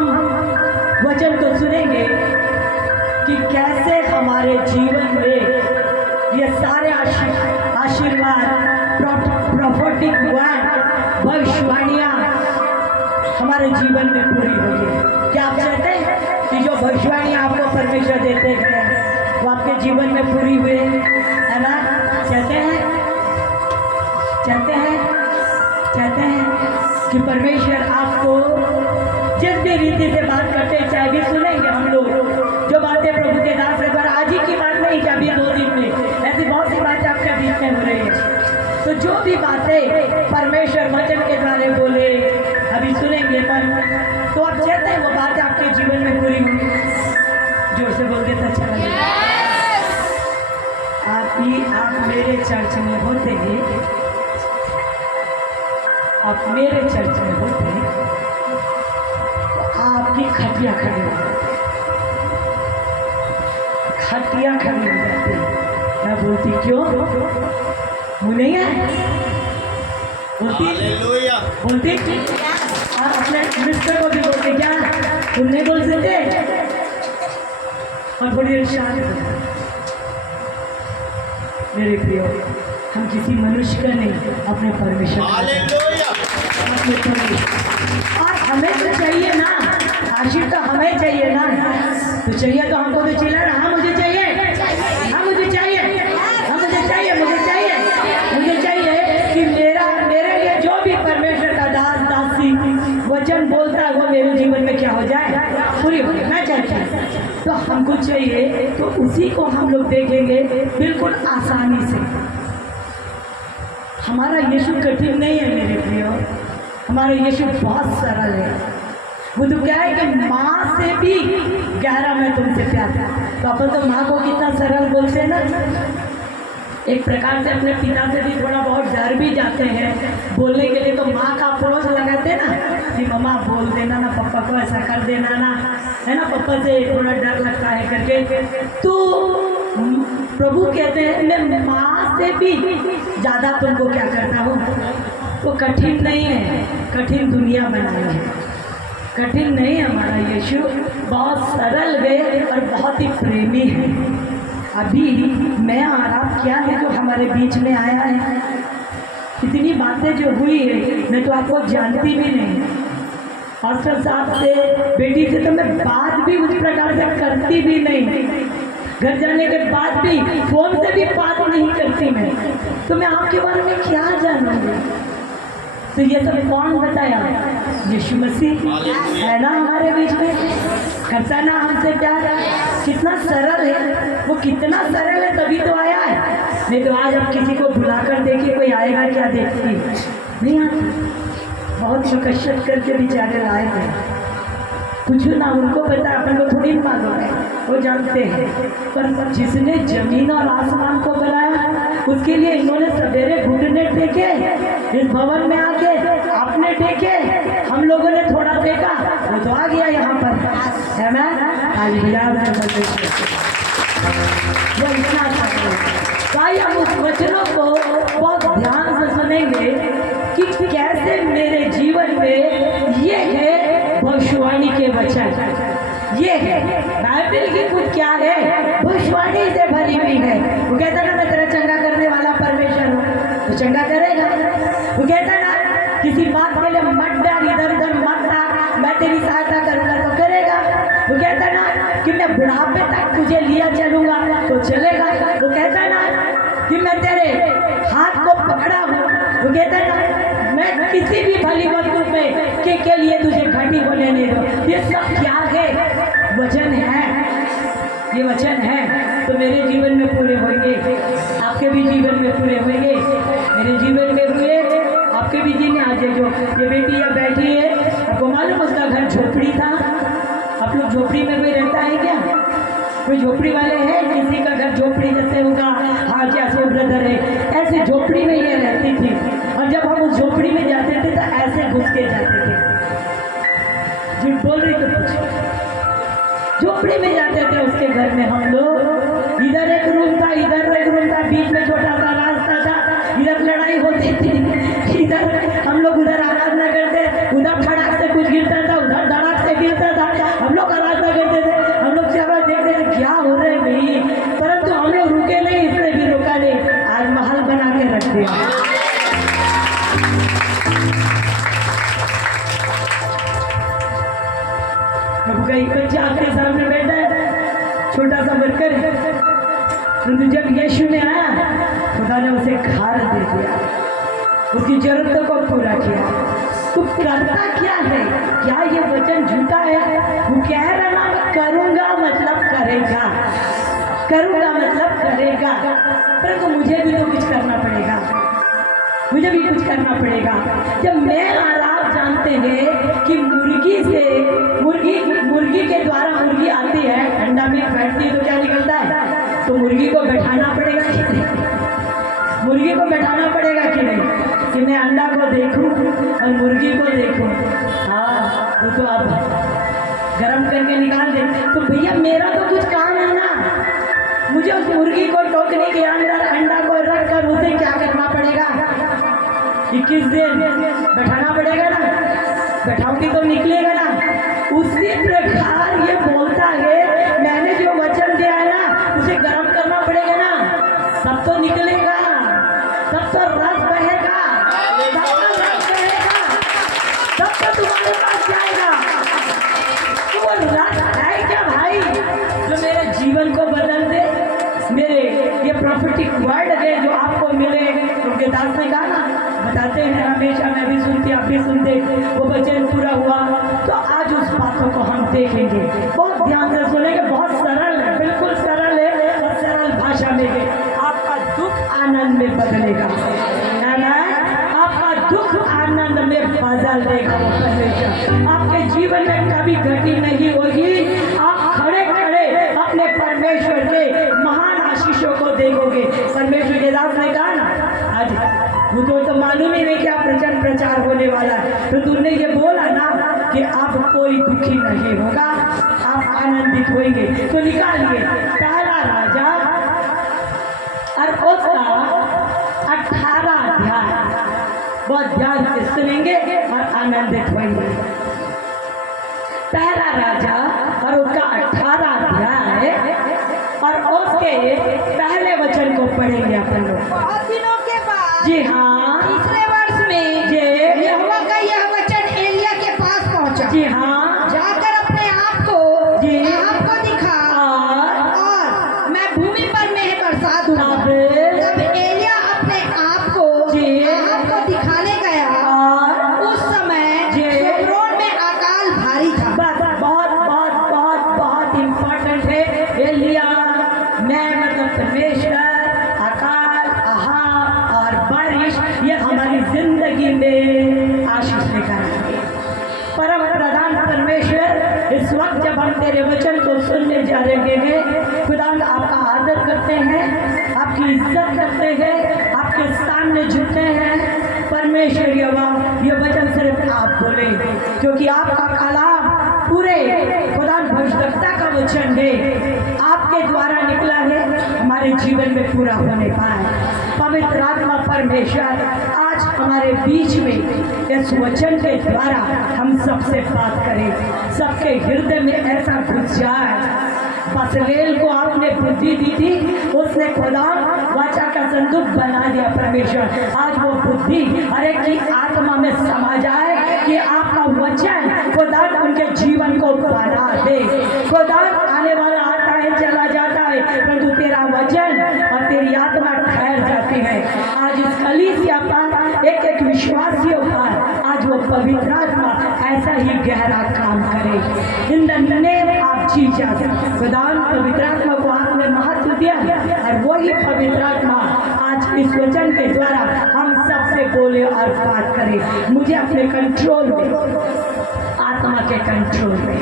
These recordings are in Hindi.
हम वचन को सुनेंगे कि कैसे हमारे जीवन में ये सारे आशीर्वाद, प्रोफेटिक वर्ड, भविष्यवाणियाँ हमारे जीवन में पूरी होगी। क्या आप चाहते हैं कि जो भविष्यवाणियाँ आपको परमेश्वर देते हैं वो आपके जीवन में पूरी हुए, है ना? चाहते हैं, चाहते हैं, चाहते हैं कि परमेश्वर आपको जिस भी रीति से बात करते हैं, चाहे भी सुनेंगे हम लोग जो बातें प्रभु के दास पर आज ही की बात नहीं, जब ये 2 दिन में ऐसी बहुत सी बातें आपके बीच में हो रही है। तो जो भी बातें परमेश्वर वचन के द्वारा बोले अभी सुनेंगे, पर तो आप चाहते हैं वो बातें आपके जीवन में पूरी होंगी। जोर से बोल देता अच्छा लगेगा। आप मेरे चर्च में होते हैं, आप मेरे चर्च में होते हैं, आपकी खटिया खड़ी हो जाती, खटिया खड़ी हो जाती। मैं बोलती क्यों? वो नहीं है बोलती आप अपने मिस्टर को भी बोलते क्या? तुम नहीं बोल सकते? और बड़ी शांत हो। मेरे प्रियो, हम किसी मनुष्य का नहीं, अपने परमेश्वर और हमें तो चाहिए ना, आशीष तो हमें चाहिए ना। तो चाहिए तो हमको तो चाहिए ना। हाँ मुझे चाहिए, हाँ मुझे चाहिए, हाँ मुझे चाहिए, मुझे चाहिए, मुझे चाहिए कि मेरे लिए जो भी परमेश्वर का दास दासी वचन बोलता है वो मेरे जीवन में क्या हो जाए, पूरी हो जाए। मैं चाहती हूँ तो हमको चाहिए, तो उसी को हम लोग देखेंगे बिल्कुल आसानी से। हमारा यीशु कठिन नहीं है मेरे प्रियो, हमारा यीशु बहुत सरल है। वो तो क्या है कि माँ से भी गहरा मैं तुमसे प्यार। तो अपन तो माँ को कितना सरल बोलते हैं ना, एक प्रकार से अपने पिता से भी थोड़ा बहुत डर भी जाते हैं बोलने के लिए। तो माँ का अप्रोच लगाते ना कि मम्मा बोल देना ना, पापा को ऐसा कर देना ना, है ना, पापा से थोड़ा डर लगता है करके। तो प्रभु कहते हैं मैं माँ से भी ज़्यादा तुमको क्या करता हूँ। वो कठिन नहीं है, कठिन दुनिया बनाई है, कठिन नहीं है। हमारा यीशु बहुत सरल है और बहुत ही प्रेमी है। अभी मैं और आप क्या है जो हमारे बीच में आया है, इतनी बातें जो हुई है मैं तो आपको जानती भी नहीं। मास्टर साहब से, बेटी से तो मैं बात भी उस प्रकार से करती भी नहीं। घर जाने के बाद भी फोन से भी बात नहीं करती मैं। तो मैं आपके बारे में क्या जानूंगी? तो ये सब कौन बताया? यीशु मसीह है ना हमारे बीच में, करता ना हमसे प्यार। कितना सरल है वो, कितना सरल है, तभी तो आया है। नहीं तो आज आप किसी को बुलाकर देखिए, कोई आएगा क्या? देखती नहीं आती। बहुत शिकस्त करके बेचारे लाए थे, कुछ ना उनको पता, अपन को थोड़ी मालूम है, वो जानते हैं। पर जिसने जमीन और आसमान को बनाया उसके लिए इन्होंने सवेरे घुटने टेके, इस भवन में आके आपने टेके, हम लोगों ने थोड़ा टेका, वो तो आ गया यहाँ पर, है ना? आज वो इतना हम उस वचनों को बहुत ध्यान से सुनेंगे कि कैसे मेरे जीवन में ये है भविष्यवाणी के वचन, ये है बाइबल की कुछ क्या है, भविष्यवाणी से भरी हुई है। वो कहता ना मैं तेरा चंगा करने वाला परमेश्वर हूँ, तो चंगा करेगा। वो कहता ना किसी बात के लिए मत डर, इधर उधर मत भाग, मैं तेरी सहायता करूँगा, तो करेगा। वो कहता ना कि मैं बुढ़ापे तक तुझे लिया चलूँगा, तो चलेगा। वो कहता ना कि मैं तेरे हाथ को पकड़ा हूँ, वो कहता ना मैं किसी भी भली वस्तु में के लिए तुझे घटी को लेने दो। ये सब क्या है? वचन है, ये वचन है। तो मेरे जीवन में पूरे होंगे, आपके भी जीवन में पूरे होंगे। मेरे जीवन में हुए, आपके भी जीवन में। आज जो ये बेटी यहाँ बैठी है, आपको मालूम उसका घर झोपड़ी था। आप लोग झोपड़ी में कोई रहता है क्या? कोई झोपड़ी वाले हैं? किसी का घर झोपड़ी जैसे होगा, हाँ क्या सो ब्रदर है, ऐसे झोपड़ी में ये रहती थी। और जब हम उस झोपड़ी में जाते थे तो ऐसे घुस के जाते थे। झूठ बोल रही तो कुछ, झोपड़ी में जाते थे उसके घर में हम लोग। इधर एक रूम था, इधर एक रूम था, बीच में छोटा सा रास्ता था, इधर लड़ाई होती थी, इधर हम लोग उधर आराधना करते, उधर फड़ाक से कुछ गिरता था, उधर धड़ाक से गिरता था। प्रभु का एक बच्चा आपके सामने बैठा है, छोटा सा वर्कर, परंतु जब यीशु ने आया, खुदा ने उसे खार दे दिया, उसकी जरूरतों को पूरा किया। तू करता क्या है? क्या ये वचन झूठा है? वो कह रहा ना, करूंगा मतलब करेगा, करूंगा मतलब करेगा, परंतु मुझे भी तो कुछ करना पड़ेगा, मुझे भी कुछ करना पड़ेगा। जब मैं और आप जानते हैं कि मुर्गी के द्वारा मुर्गी आती है, अंडा में बैठती है तो क्या निकलता है? तो मुर्गी को बैठाना पड़ेगा कि नहीं? मुर्गी को बैठाना पड़ेगा कि नहीं? कि मैं अंडा को देखूं और मुर्गी को देखूं। हाँ, वो तो आप गरम करके निकाल दे। तो भैया मेरा तो कुछ काम है ना, मुझे उस मुर्गी को टोकने के अंदर अंडा को रख कर उसे क्या करना पड़ेगा? 21 दिन बैठाना पड़ेगा ना, बैठाऊंगी तो निकलेगा ना। उसी प्रकार ये बोलता है, मैंने जो वचन दिया है ना, उसे गर्म करना पड़ेगा ना, तब तो निकलेगा, तब तो रस बहेगा, तब तो रस बहेगा, तब तो तुम्हारे पास जाएगा। तो वो रस है क्या भाई, जो मेरे जीवन को बदल दे? मेरे ये प्रॉफिटिक वर्ड है जो आपको मिले, उनके दास ने कहा ना, बताते हैं हमेशा, मैं भी सुनती, आप भी सुनते, वो वचन पूरा हुआ। तो आज उस बातों को हम देखेंगे, बहुत ध्यान से सुनेंगे, बहुत सरल है, बिल्कुल सरल है और सरल भाषा में है। आपका दुख आनंद में बदलेगा, है ना? आपका दुख आनंद में बदल देगा वो परमेश्वर। आपके जीवन में कभी घटी नहीं होगी। आप खड़े खड़े अपने परमेश्वर के महान आशीषों को देखोगे। परमेश्वर के दास ने कहा ना, आज मुझको तो मालूम ही नहीं क्या प्रचार होने वाला है, तो तुमने ये बोला ना कि आप कोई दुखी नहीं होगा, आप आनंदित होंगे। तो निकालिए पहला राजा और उसका 18 अध्याय, बहुत ध्यान से सुनेंगे और आनंदित होंगे। पहला राजा और उसका 18 अध्याय और उसके पहले वचन को पढ़ेंगे अपन लोग। बहुत दिनों के बाद, जी हाँ, तीसरे वर्ष में जी यहोवा का यह वचन एलिया के पास पहुंचा। जी हाँ, जाकर अपने आप को जी आप को दिखा और मैं भूमि पर मेह बरसा दूंगा। तब एलिया अपने आप को जी आपको दिखाने गया और उस समय जी सोम्रोन में अकाल भारी था। बस बहुत बहुत बहुत बहुत इम्पोर्टेंट है। एलिया, मैं मतलब परमेश्वर, अकाल, आहाब और बारिश, ये हमारी जिंदगी में आशीष लेकर आएंगे। परम प्रधान परमेश्वर, इस वक्त जब हम तेरे वचन को सुनने जा रहे हैं, खुदा आपका आदर करते हैं, आपकी इज्जत करते हैं, आपके सामने झुकते हैं। परमेश्वर ये वचन सिर्फ आप बोले, क्योंकि आपका कलाम पूरे खुदा भविष्यवक्ता का वचन है, आपके द्वारा निकला है, हमारे जीवन में पूरा होने पाए। पवित्र आत्मा परमेश्वर आज हमारे बीच में इस वचन के द्वारा हम सबसे बात करें, सबके हृदय में ऐसा घुस जाए। बसलेल को आपने बुद्धि दी थी, उसने खुदा वाचा का संदूक बना दिया। परमेश्वर आज वो बुद्धि हर एक की आत्मा में समा जाए कि आपका वचन खुदा उनके जीवन को बना दे। खुदा आने वाला आता है, चला जाता है, परंतु तेरा वचन और तेरी आत्मा ठहर जाती है। आज इस कलीसिया पर एक एक विश्वासियों पर आज वो पवित्र आत्मा ऐसा ही गहरा काम करे। In the name of Jesus, खुदा पवित्र आत्मा को आपने महत्व दिया और वही पवित्र आत्मा आज इस वचन के द्वारा हम सबसे बोले और बात करे। मुझे अपने कंट्रोल में, आत्मा के कंट्रोल में,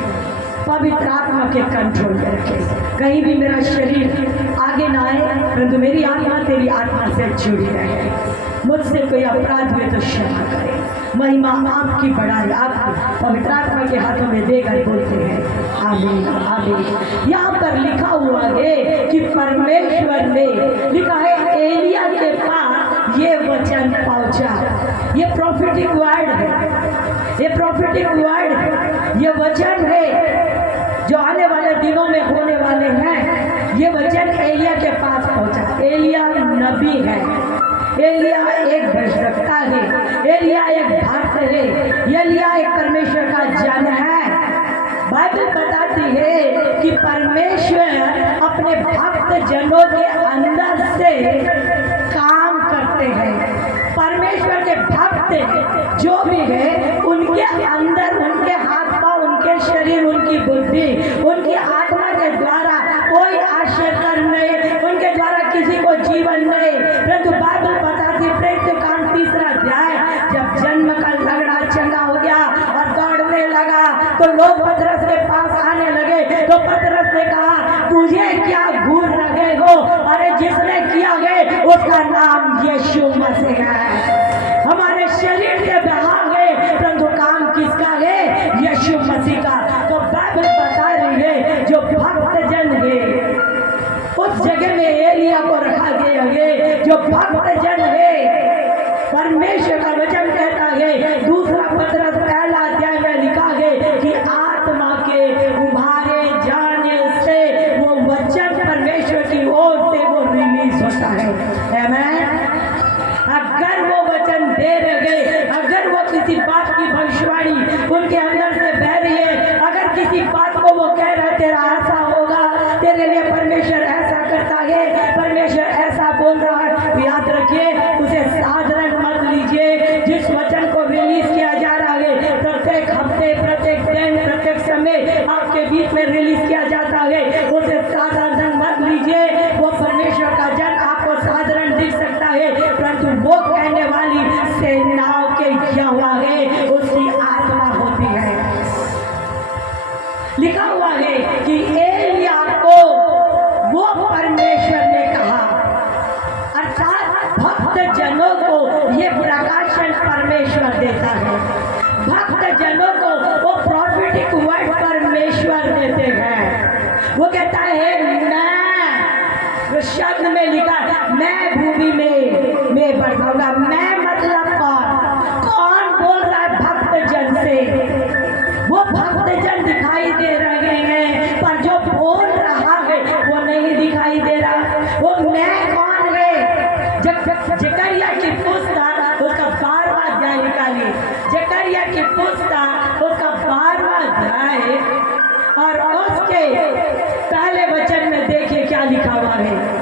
पवित्र आत्मा के कंट्रोल में रखे। कहीं भी मेरा शरीर आगे ना आए, परंतु मेरी आत्मा तेरी आत्मा से जुड़ी रहे। मुझसे कोई अपराध हुए तो क्षमा करे। महिमा आपकी बढ़ाई आपकी पवित्र आत्मा के हाथों में देकर बोलते हैं आमीन आमीन। यहाँ पर लिखा हुआ है कि परमेश्वर ने लिखा है एलिया के पास ये वचन पहुंचा। ये प्रॉफिटिक वर्ड है, ये प्रॉफिटिक वर्ड है, ये वचन है जो आने वाले दिनों में होने वाले हैं। ये वचन एलिया के पास पहुंचा। एलिया नबी है, एलिया एक भविष्यवक्ता है, एलिया एक भक्त है, एलिया एक परमेश्वर का जन है। बाइबल जनों के अंदर से काम करते हैं। परमेश्वर के भक्त जो भी है उनके अंदर, उनके हाथ पांव, उनके शरीर, उनकी बुद्धि, उनकी आत्मा के द्वारा कोई आश्चर्य कर्म नहीं, उनके द्वारा किसी को जीवन नहीं। परंतु बाइबल बताती प्रेरित काम 3 अध्याय, जब जन्म का लगड़ा चंगा हो गया और दौड़ने लगा तो लोग पतरस के पास आने लगे। तो पतरस ने कहा, तुझे क्या घूर रहे हो? अरे जिसने किया है उसका नाम यीशु मसीह है। हमारे शरीर से बहा है परंतु काम किसका है? यीशु मसीह का। तो बाइबल बता रही है जो भक्त जन है उस जगह में एलिया को रखा गया है। जो भक्त जन है, परमेश्वर का वचन कहता है, 2 पतरस 1 अध्याय में लिखा है कि आत्मा के उभारे जाने से वो वचन परमेश्वर की ओर से वो रिलीज होता है। आमीन। अगर वो वचन दे रहे, अगर वो किसी बात की भविष्यवाणी उनके अंदर से बह रही है, अगर किसी बात को वो कह रहे तेरा ऐसा होगा, तेरे लिए परमेश्वर ऐसा करता है, परमेश्वर ऐसा बोल रहा है, तो याद रखिए उसे साधारण मत लीजिए। जिस वचन को रिलीज किया जा रहा है प्रत्येक हफ्ते, प्रत्येक दिन, प्रत्येक समय आपके बीच में रिलीज किया जाता है, उसे साधारण मत लीजिए। वो परमेश्वर का जन आपको साधारण दिख सकता है परंतु वो कहने वाली सेनाओं के यहोवा है, उसकी आत्मा होती है। लिखा हुआ है कि एलिया को वो परमेश्वर ने कहा, अर्थात भक्त जनों को ये प्रकाशन परमेश्वर देता है। भक्त जनों को वो प्रॉफिटिक वर्ड परमेश्वर देते हैं। वो कहता है मैं, शब्द में लिखा मैं भूमि में बढ़ाऊंगा। मैं मतलब कौन बोल रहा है? भक्त जन से। वो भक्त जन दिखाई दे रहे हैं पर जो बोल रहा है वो नहीं दिखाई दे रहा। वो मैं कौन है? जकरिया की पुस्तक उसका 12वां अध्याय निकालिए। जकरिया की पुस्तक उसका 12वां अध्याय और उसके पहले वचन में देखिए क्या लिखा हुआ है।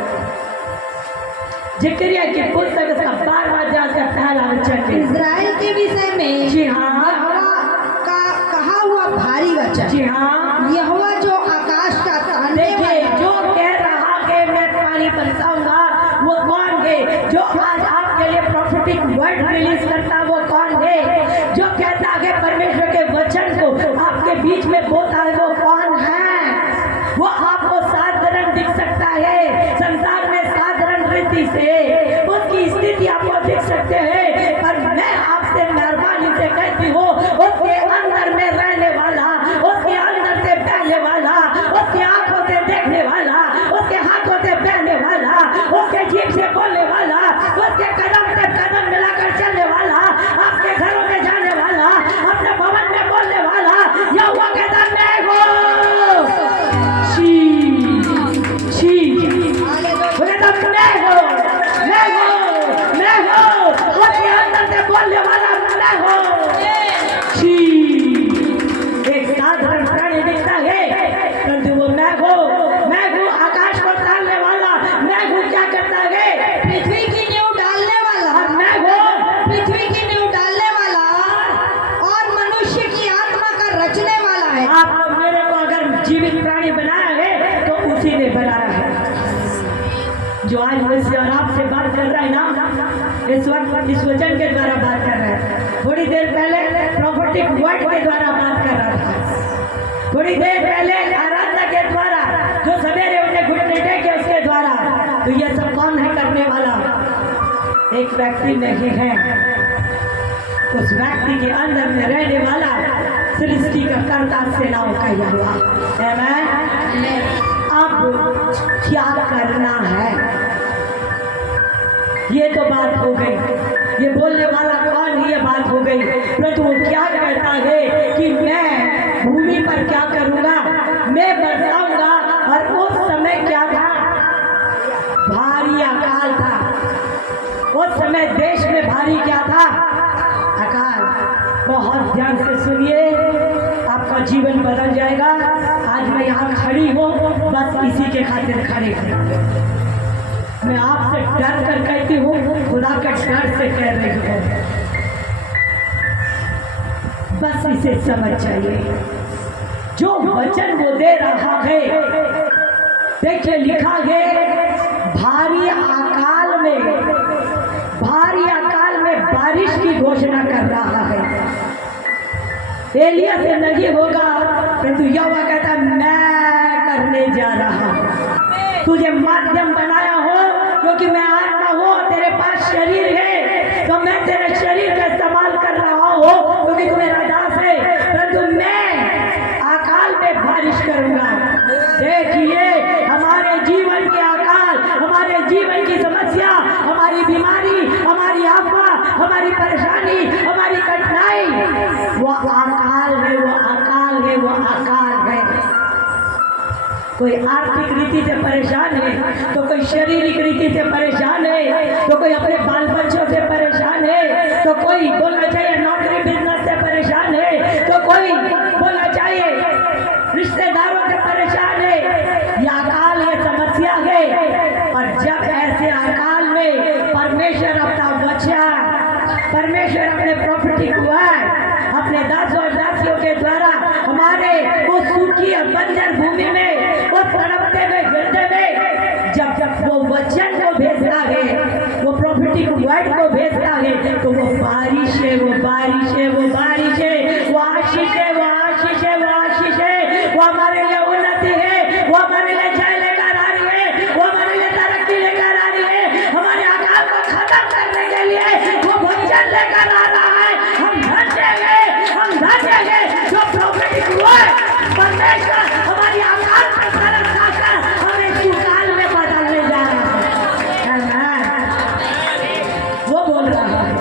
जकरिया की पुस्तक उसका 12वां अध्याय का पहला वचन। इज़राइल के विषय में जी हाँ, का कहा हुआ भारी वचन। जी हाँ, यहोवा जो आकाश का ताने देखिए जो कह रहा है मैं पानी बरसाऊंगा वो कौन है? जो आज आपके लिए प्रॉफिटिक वर्ड रिलीज करता वो कौन है? जो कहता है परमेश्वर के वचन को आपके बीच में बोलता है वो कौन है? वो आपको साधारण दिख सकता है, संसार में साधारण रीति से उसकी स्थिति आपको दिख सकते हैं, पर मैं आपसे मेहरबानी से कहती हूँ उसके अंदर में रहने वाला, उसके अंदर से बहने वाला, उसके आंखों से देखने वाला, उसके हाथों से बहने वाला, उसके जीभ से बोलने वाला, उसके कदम से कदम मिलाकर चलने वाला, आपके घरों में जाने वाला, अपने भवन में बोलने वाला, यहोवा कहता मैं हूँ। उसके अंदर से बोलने वाला मैं हूँ। एक साधारण प्राणी दिखता है परंतु वो मैं हूँ आकाश को डालने वाला, मैं हूँ क्या करता है? पृथ्वी की नींव डालने वाला, मैं हूँ पृथ्वी की नींव डालने वाला और मनुष्य की आत्मा का रचने वाला है। आप मेरे को अगर जीवित प्राणी बनाया है तो उसी ने बनाया है। जो आज मुझसे और आपसे बात कर रहा है ना, इस वक्त इस वचन के द्वारा बात कर रहा है। थोड़ी देर पहले प्रॉफिटिक वर्ड के द्वारा बात कर रहा था। थोड़ी देर पहले आराधना के द्वारा जो सवेरे उठे घुटने टेके उसके द्वारा। तो ये सब कौन है करने वाला? एक व्यक्ति नहीं है, उस व्यक्ति के अंदर में रहने वाला सृष्टि का कर्ता सेनाओं का यहोवा। आमीन। अब क्या करना है? ये तो बात हो गई, ये बोलने वाला कौन है ये बात हो गई, परंतु वो क्या कहता है कि मैं भूमि पर क्या करूँगा? मैं बरसाऊंगा। और उस समय क्या था? भारी अकाल था। उस समय देश में भारी क्या था? अकाल। बहुत ध्यान से सुनिए, आपका जीवन बदल जाएगा। आज मैं यहाँ खड़ी हूँ बस इसी के खातिर खड़ी हूँ। मैं आपसे डर कर कहती हूँ, खुदा के डर से कह रही हूँ। बस इसे समझ जाइए, जो वचन वो दे रहा है। देखिए लिखा है, भारी अकाल में बारिश की घोषणा कर रहा है। एलिया से नहीं होगा, परंतु यहोवा कहता मैं करने जा रहा हूँ। तुझे माध्यम बनाया हो, क्योंकि मैं आत्मा हूँ, तेरे पास शरीर है, तो मैं तेरे शरीर का इस्तेमाल कर रहा हूँ, क्योंकि तुम्हें दास है। परंतु मैं अकाल में बारिश करूंगा। देखिए हमारे जीवन के अकाल, हमारे जीवन की समस्या, हमारी बीमारी, हमारी आफा, हमारी परेशानी, हमारी कठिनाई, वो अकाल है, वो अकाल है, वो अकाल है। कोई आर्थिक रीति से परेशान है, तो कोई शारीरिक रीति से परेशान है, तो कोई अपने बाल बच्चों से परेशान है, तो कोई बोलना चाहिए नौकरी बिजनेस से परेशान है, तो कोई बोलना चाहिए रिश्तेदारों से परेशान है। यह अकाल है, समस्या है। और जब ऐसे अकाल में परमेश्वर अपना वचन, परमेश्वर अपने प्रॉपर्टी को अपने दासों और दासियों के द्वारा हमारे वो सूखी और बंजर भूमि में, वो तड़पते हुए गिरते हुए जब वो वचन को भेजता है, वो प्रॉपर्टी को वर्ड को भेजता है, तो वो बारिश है, वो बारिश है, वो बारिश है, वो आशीष है, वो आशीष है, वो आशीष है। वो हमारे लिए उन्नति है, वो हमारे लिए जय लेकर आ रही है, वो हमारे लिए तरक्की लेकर आ रही है, हमारे अकाल को खत्म करने के लिए वो वचन लेकर आ रहा है। हम धन्य है जो प्रॉपर्टी हुआ परमेश्वर हमारी अकाल को तरफ लाकर हमें सुकाल में बदलने जा रहा है। वो बोल रहा है,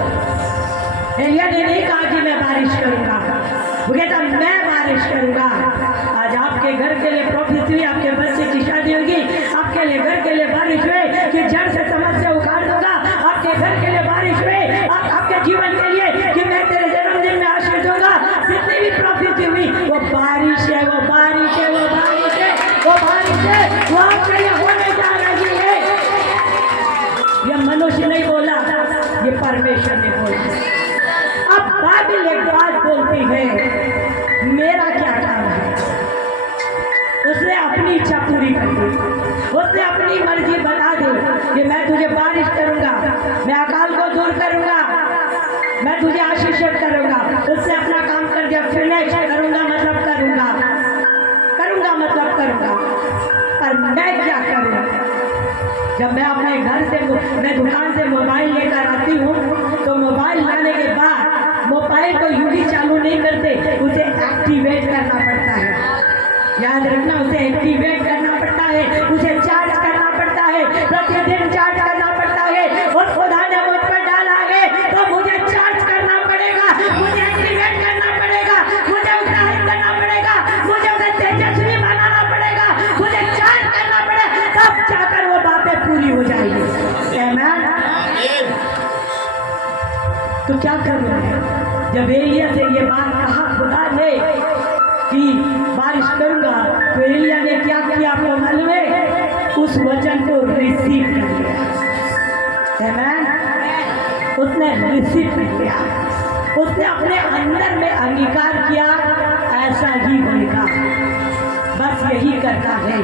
एलिया ने नहीं कहा कि मैं बारिश करूंगा, वो कहता मैं बारिश करूंगा। आज आपके घर के लिए प्रॉफिट हुई, आपके बच्चे की शादी होगी, आपके लिए घर के लिए बारिश हुई कि जड़ से समस्या उखाड़ दूंगा, आपके घर के लिए बारिश हुई, आपके जीवन के लिए कि मैं तेरे जन्मदिन में आशीष दूंगा। जितनी भी प्रॉफिट हुई वो बारिश है, वो बारिश है, वो बारिश है, वो बारिश है, वो आपके लिए होने जा रही है। ये मनुष्य नहीं बोला, ये परमेश्वर ने बोला। अब बाइबल एक बात बोलती है, मेरा क्या काम है? उसने अपनी इच्छा पूरी कर दी, उसने अपनी मर्जी बता दी कि मैं तुझे बारिश करूंगा, मैं अकाल को दूर करूंगा, मैं तुझे आशीषित करूंगा। उसने अपना काम कर दिया, फिनिश करूंगा मतलब करूंगा, करूंगा मतलब करूंगा। पर मैं क्या करूं? जब मैं अपने घर से, मैं दुकान से मोबाइल लेकर आती हूँ, तो मोबाइल लाने के बाद मोबाइल को यूं ही चालू नहीं करते, उसे एक्टिवेट करना पड़ता है। याद रखना, उसे एक्टिवेट करना पड़ता है, उसे चार्ज करना पड़ता है, प्रतिदिन चार्ज करना पड़ता है। और खुदा ने मुझ पर डाला है तो मुझे चार्ज करना पड़ेगा, मुझे एक्टिवेट करना पड़ेगा, मुझे उत्साहित करना पड़ेगा, मुझे उसे तेजस्वी बनाना पड़ेगा, मुझे चार्ज करना पड़ेगा, तब जाकर वो बातें पूरी हो जाएगी। आमीन। तो क्या करूँ? जब एलिया से ये बात कहा खुदा ने कि बारिश करूंगा, तो एलिया ने क्या किया आपको मालूम है? उस वचन को रिसीव कर लिया। आमीन। उसने रिसीव कर लिया, उसने अपने अंदर में अंगीकार किया, ऐसा ही होगा। बस यही करता है।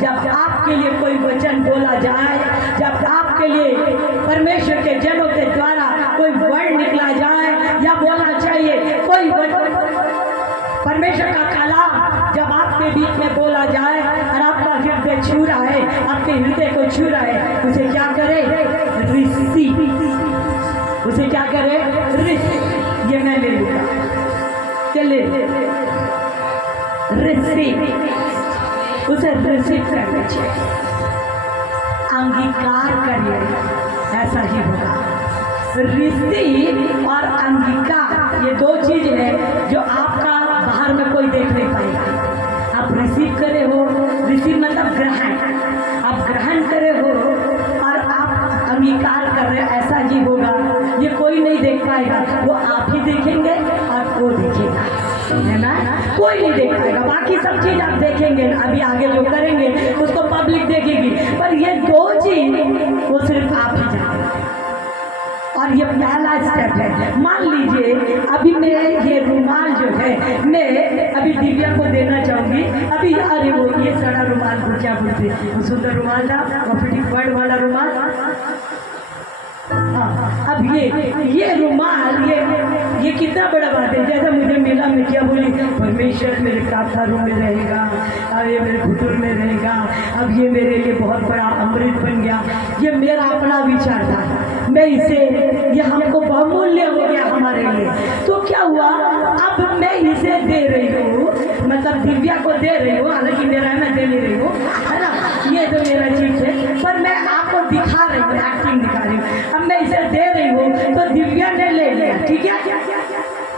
जब आपके लिए कोई वचन बोला जाए, जब आपके लिए परमेश्वर के जनों के द्वारा कोई वर्ड निकला जाए, या बोलना चाहिए कोई परमेश्वर का कलाम जब आपके बीच में बोला जाए और आपका हृदय छू रहा है, आपके हृदय को छू रहा है, उसे क्या करे? रिसीव। उसे क्या करे? रिसीव। ये मैं ले लूँगा, चले रिसीव, उसे रिसीव करना चाहिए, अंगीकार करिए, ऐसा ही होगा। रिसीव और अंगीकार ये दो चीज है जो आपका बाहर में कोई देख नहीं पाएगा। आप रिसीव करे हो, रिसीव मतलब ग्रहण, आप ग्रहण करे हो और आप अंगीकार कर रहे, ऐसा ही होगा। ये कोई नहीं देख पाएगा, वो आप ही देखेंगे और वो देखेगा, है ना? कोई नहीं देख पाएगा। बाकी सब चीज़ आप देखेंगे, अभी आगे जो करेंगे उसको पब्लिक देखेगी, पर ये दो चीज वो सिर्फ आप ही जानेंगे। और ये पहला स्टेप है। मान लीजिए अभी मैं ये रुमाल जो है मैं अभी दिव्या को देना चाहूँगी। अभी अरे वो ये सड़ा रुमाल को क्या बोलते हैं, वो सुंदर रुमाल था, प्रॉफिटिक वर्ड वाला रुमाल। हाँ, अब ये रुमाल ये कितना बड़ा बात है। जैसा मुझे मिला, मैं क्या बोली, परमेश्वर मेरे प्रार्थना रूम में रहेगा, अब ये मेरे घुटुर में रहेगा, अब ये मेरे लिए बहुत बड़ा अमृत बन गया। ये मेरा अपना विचार था, मैं इसे, ये हमको बहुमूल्य हो गया हमारे लिए। तो क्या हुआ, अब मैं इसे दे रही हूँ, मतलब दिव्या को दे रही हूँ, हालांकि मेरा मैं दे नहीं रही हूँ, है ना, ये तो मेरा चीज है, पर मैं आपको दिखा रही हूँ, एक्टिंग दिखा रही हूँ। अब मैं इसे दे रही हूँ तो दिव्या ने ले लिया, ठीक है,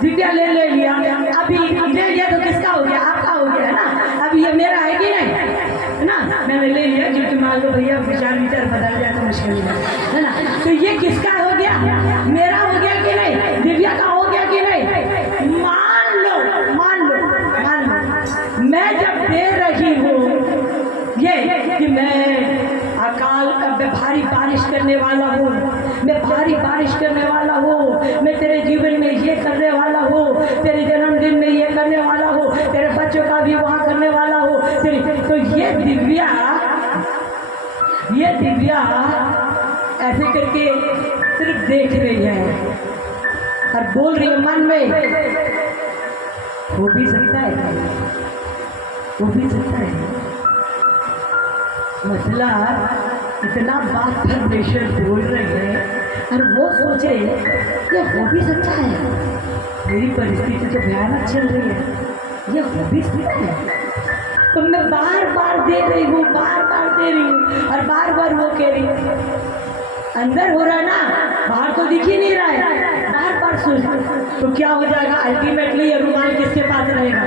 दिव्या ले लिया। अभी ले लिया तो किसका हो गया, आपका हो गया, है ना। अब ये मेरा है कि नहीं, है ना, मैंने ले लिया, क्योंकि मान लो भैया विचार बदल जाए तो मुश्किल है ना। तो ये किसका हो गया, मेरा हो गया कि नहीं, दिव्या का हो गया कि नहीं। मान लो मैं जब दे रही हूँ ये कि मैं अकाल में भारी बारिश करने वाला हूँ, मैं भारी बारिश करने वाला हूँ, मैं तेरे जीवन में ये करने वाला हूँ, तेरे जन्मदिन में ये करने वाला हूँ, तेरे बच्चों का भी वहाँ करने वाला हूँ। तो ये दिव्या ऐसे करके सिर्फ देख रही है और बोल रही है मन में, हो भी सकता है, हो भी सकता है। मतलब इतना बात परमेश्वर बोल रहे हैं और वो सोचे ये हो भी सकता है, मेरी परिस्थिति तो भयानक चल रही है, ये हो भी सकता है। तो मैं बार बार दे रही हूँ, बार बार दे रही हूँ, और बार बार वो कह रही है, अंदर हो रहा है ना, बाहर तो दिख ही नहीं रहा है, बार बार सोच। तो क्या हो जाएगा, अल्टीमेटली ये रुमाल किसके पास रहेगा,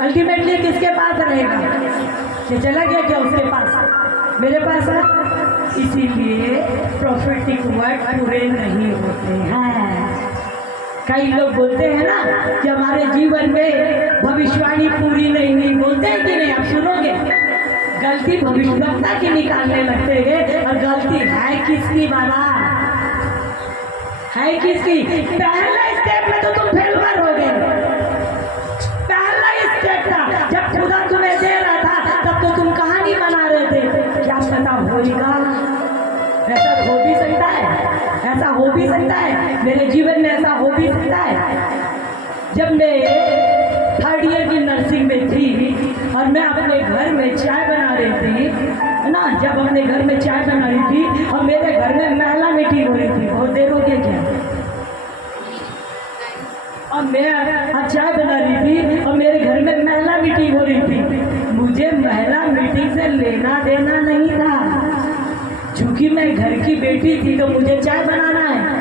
अल्टीमेटली किसके पास रहेगा, ये चला गया क्या उसके पास, मेरे पास है। इसीलिए प्रॉफिटिक वर्ड पूरे नहीं होते हैं। कई लोग बोलते हैं ना कि हमारे जीवन में भविष्यवाणी पूरी नहीं हुई, बोलते हैं कि नहीं, आप सुनोगे, गलती भविष्यवक्ता की निकालने लगते हैं, और गलती है किसकी बाबा, है किसकी। पहले स्टेप में तो तुम फेलवर हो गए, पहला स्टेप था जब खुदा तुम्हें दे रहा था, तब तो तुम कहानी बना रहे थे, क्या पता होगा, ऐसा हो भी सकता है, ऐसा हो भी सकता है, मेरे जीवन में ऐसा हो भी सकता है। जब मैं 3rd ईयर की नर्सिंग में थी और मैं अपने घर में चाय बना रही थी, है ना, जब अपने घर में चाय बना रही थी और मेरे घर में महिला मीटिंग हो रही थी, बहुत देर हो गया क्या, और मैं चाय बना रही थी और मेरे घर में महिला मीटिंग हो रही थी। मुझे महिला मीटिंग से लेना देना नहीं था, क्योंकि मैं घर की बेटी थी तो मुझे चाय बनाना है।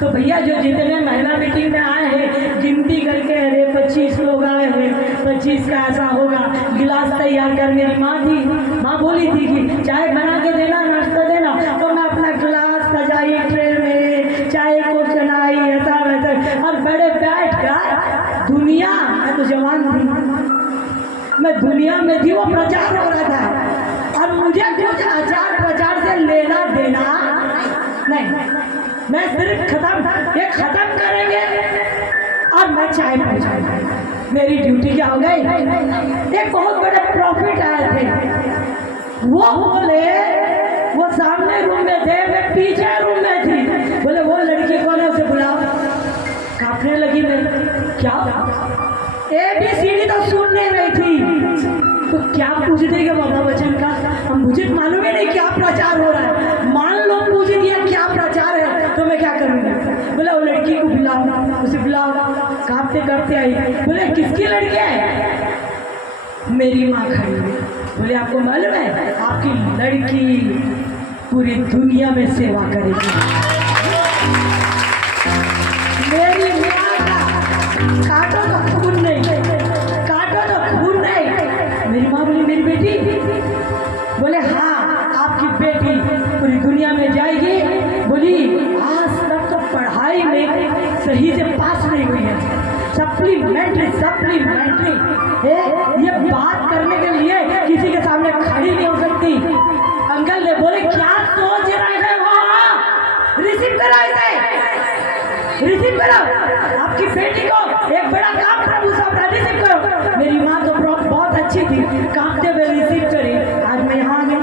तो भैया जो जितने महिला मीटिंग में आए हैं, गिनती करके, अरे 25 लोग आए हैं, 25 का ऐसा होगा, गिलास तैयार कर, मेरी माँ थी, माँ बोली थी कि चाय बना के देना, नाश्ता देना, तो मैं अपना गिलास सजाई ट्रे में, चाय को चलाई, ऐसा वैसा, और बड़े बैठ कर दुनिया, मैं तो जवान थी, मैं दुनिया में थी, वो प्रचार हो रहा था, और मुझे कुछ आचार प्रचार से लेना देना नहीं, मैं सिर्फ ये खत्म करेंगे और मैं चाय पहुँचाऊंगा, मेरी ड्यूटी क्या हो गई। एक बहुत बड़े प्रॉफिट आए थे, वो बोले, वो सामने रूम में थे, मैं पीछे रूम में थी, बोले वो लड़की कौन है, उसे बुलाओ। कांपने लगी मैं, क्या ABCD तो सुन नहीं रही थी, तो क्या पूछ देगा बाबा वचन का, हम मुझे मालूम ही नहीं क्या प्रचार हो रहा है, मान लो पूछ दिया क्या प्रचार है, तो मैं क्या करूँगा। बोला वो लड़की को बुलाओ, उसे बुलाओ, कांपते कांपते आई, बोले किसकी लड़की है, मेरी माँ खड़ी है। बोले आपको मालूम है आपकी लड़की पूरी दुनिया में सेवा करेगी, मेरी माँ का काटो तो खून नहीं, काटो तो खून नहीं। मेरी माँ बोली मेरी बेटी, बोले हाँ आपकी बेटी पूरी दुनिया में जाएगी। बोली आज तक तो पढ़ाई में सही से पास नहीं हुई है, सप्लीमेंट्री सप्लीमेंट्री ये बात करने के लिए किसी के सामने खड़ी नहीं हो सकती। अंकल ने बोले क्या सोच रहे हो, रिसीव करो इसे, रिसीव करो आपकी बेटी को, एक बड़ा काम प्रभु साहब रिसीव करो। मेरी माँ तो बहुत अच्छी थी, कांपते हुए रिसीव करी, आज मैं यहाँ आ गई।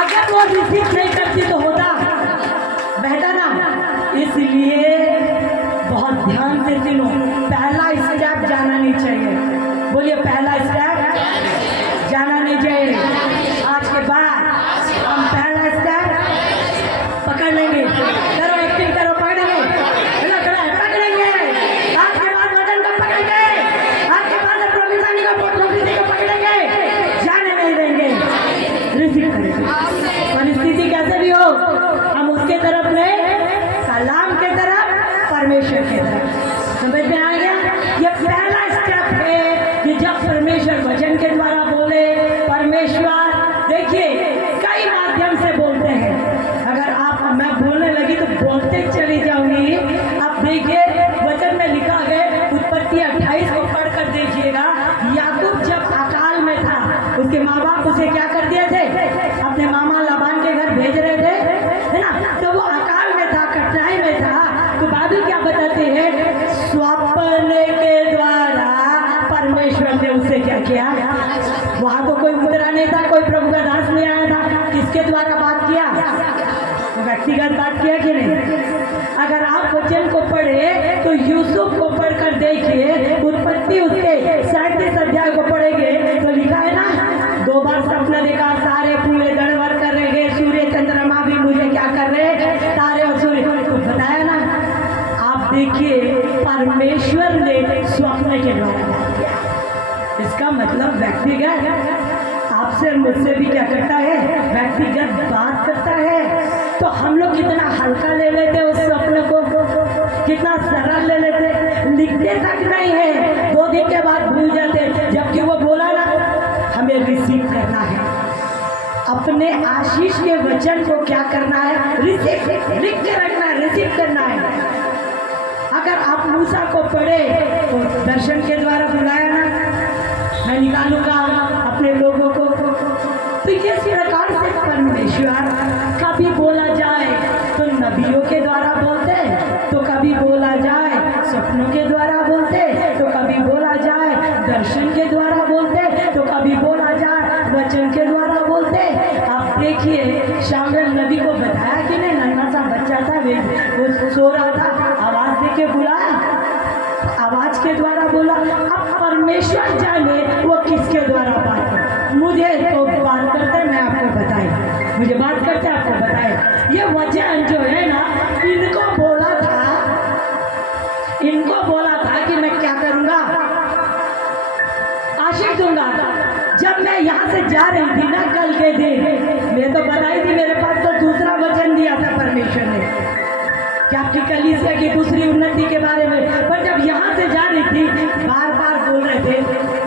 अगर वो रिसीव नहीं करती तो होता बेहतर ना, इसलिए बहुत ध्यान से सुनो। पहला स्टेप जाना नहीं चाहिए, बोलिए पहला स्टेप जाना नहीं चाहिए। आज के बाद हम पहला स्टेप पकड़ लेंगे, करो एक्टिंग करो, पकड़ेंगे, पकड़ेंगे। आज के बाद वजन को पकड़ेंगे, आज के बाद प्रोफेसर को पकड़ेंगे, जाने नहीं देंगे, रिसीव करेंगे। परिस्थिति कैसे भी हो हम उसके तरफ नहीं, सलाम के तरफ, परमेश्वर के तरफ। समझ में आ गया? ये पहला स्टेप है कि जब परमेश्वर वचन के द्वारा बोले, परमेश्वर देखिए कई माध्यम से बोलते हैं। अगर आप मैं बोलने लगी तो बोलते चली जाऊंगी। आप देखिए वचन में लिखा है, उत्पत्ति 28 को पढ़कर देखिएगा। याकूब जब अकाल में था, उसके माँ बाप उसे क्या कर दिए थे, अपने मामा लाबान के घर भेज रहे थे, है ना। तो वो अकाल में था, कठिनाई में था, तो बाइबल क्या बताते हैं, स्वप्न के द्वारा परमेश्वर ने उससे क्या किया। वहां तो कोई मुद्रा नहीं था, कोई प्रभु का दास नहीं आया था, किसके द्वारा बात किया, व्यक्तिगत बात किया कि नहीं। अगर आप वचन को पढ़े तो यूसुफ को पढ़कर देखिए, उत्पत्ति उसके 37 अध्याय को पढ़ेंगे तो लिखा है ना, 2 बार सपना देखा, सारे पूरे गड़बड़ कर रहे, सूर्य चंद्रमा भी मुझे क्या कर रहे, तारे और सूर्य को बताया ना। आप देखिए परमेश्वर ने स्वप्न के द्वारा बात किया। इसका मतलब व्यक्तिगत आपसे मुझसे भी क्या करता है, व्यक्तिगत बात करता है। तो हम लोग कितना हल्का ले लेते उस स्वप्न को, कितना सरल ले लेते, लिखते तक नहीं है, 2 दिन के बाद भूल जाते। जबकि वो बोला ना, हमें रिसीव करना है, अपने आशीष के वचन को क्या करना है, रिसीव, लिख के रखना है, रिसीव करना है। अगर आप मूसा को पढ़े तो दर्शन के द्वारा बुलाया ना, मैं निकालूंगा अपने लोगों को। तो ये प्रकार से परमेश्वर कभी बोला जाए तो नबियों के द्वारा बोलते, तो कभी बोला जाए सपनों के द्वारा बोलते, तो कभी बोला जाए दर्शन के द्वारा बोलते, तो कभी बोला जाए वचन के द्वारा बोलते। आप देखिए शामिल नबी को बताया कि नहीं, नन्हा सा बच्चा था, वो सो रहा था, आवाज दे के बुलाया, आवाज के द्वारा बोला। अब परमेश्वर जाने वो किसके द्वारा बात करे, मुझे तो बात करते मैं आपको बताए, मुझे बात करते आपको बताए। ये वचन जो है ना, इनको बोला था कि मैं क्या करूंगा, आशीष दूंगा। जब मैं यहाँ से जा रही थी ना कल के दिन, मैं तो बताई थी, मेरे पास तो दूसरा वचन दिया था परमेश्वर ने कि आपकी कलीसिया की दूसरी उन्नति के बारे में। पर जब यहाँ से जा रही थी, बार बार बोल रहे थे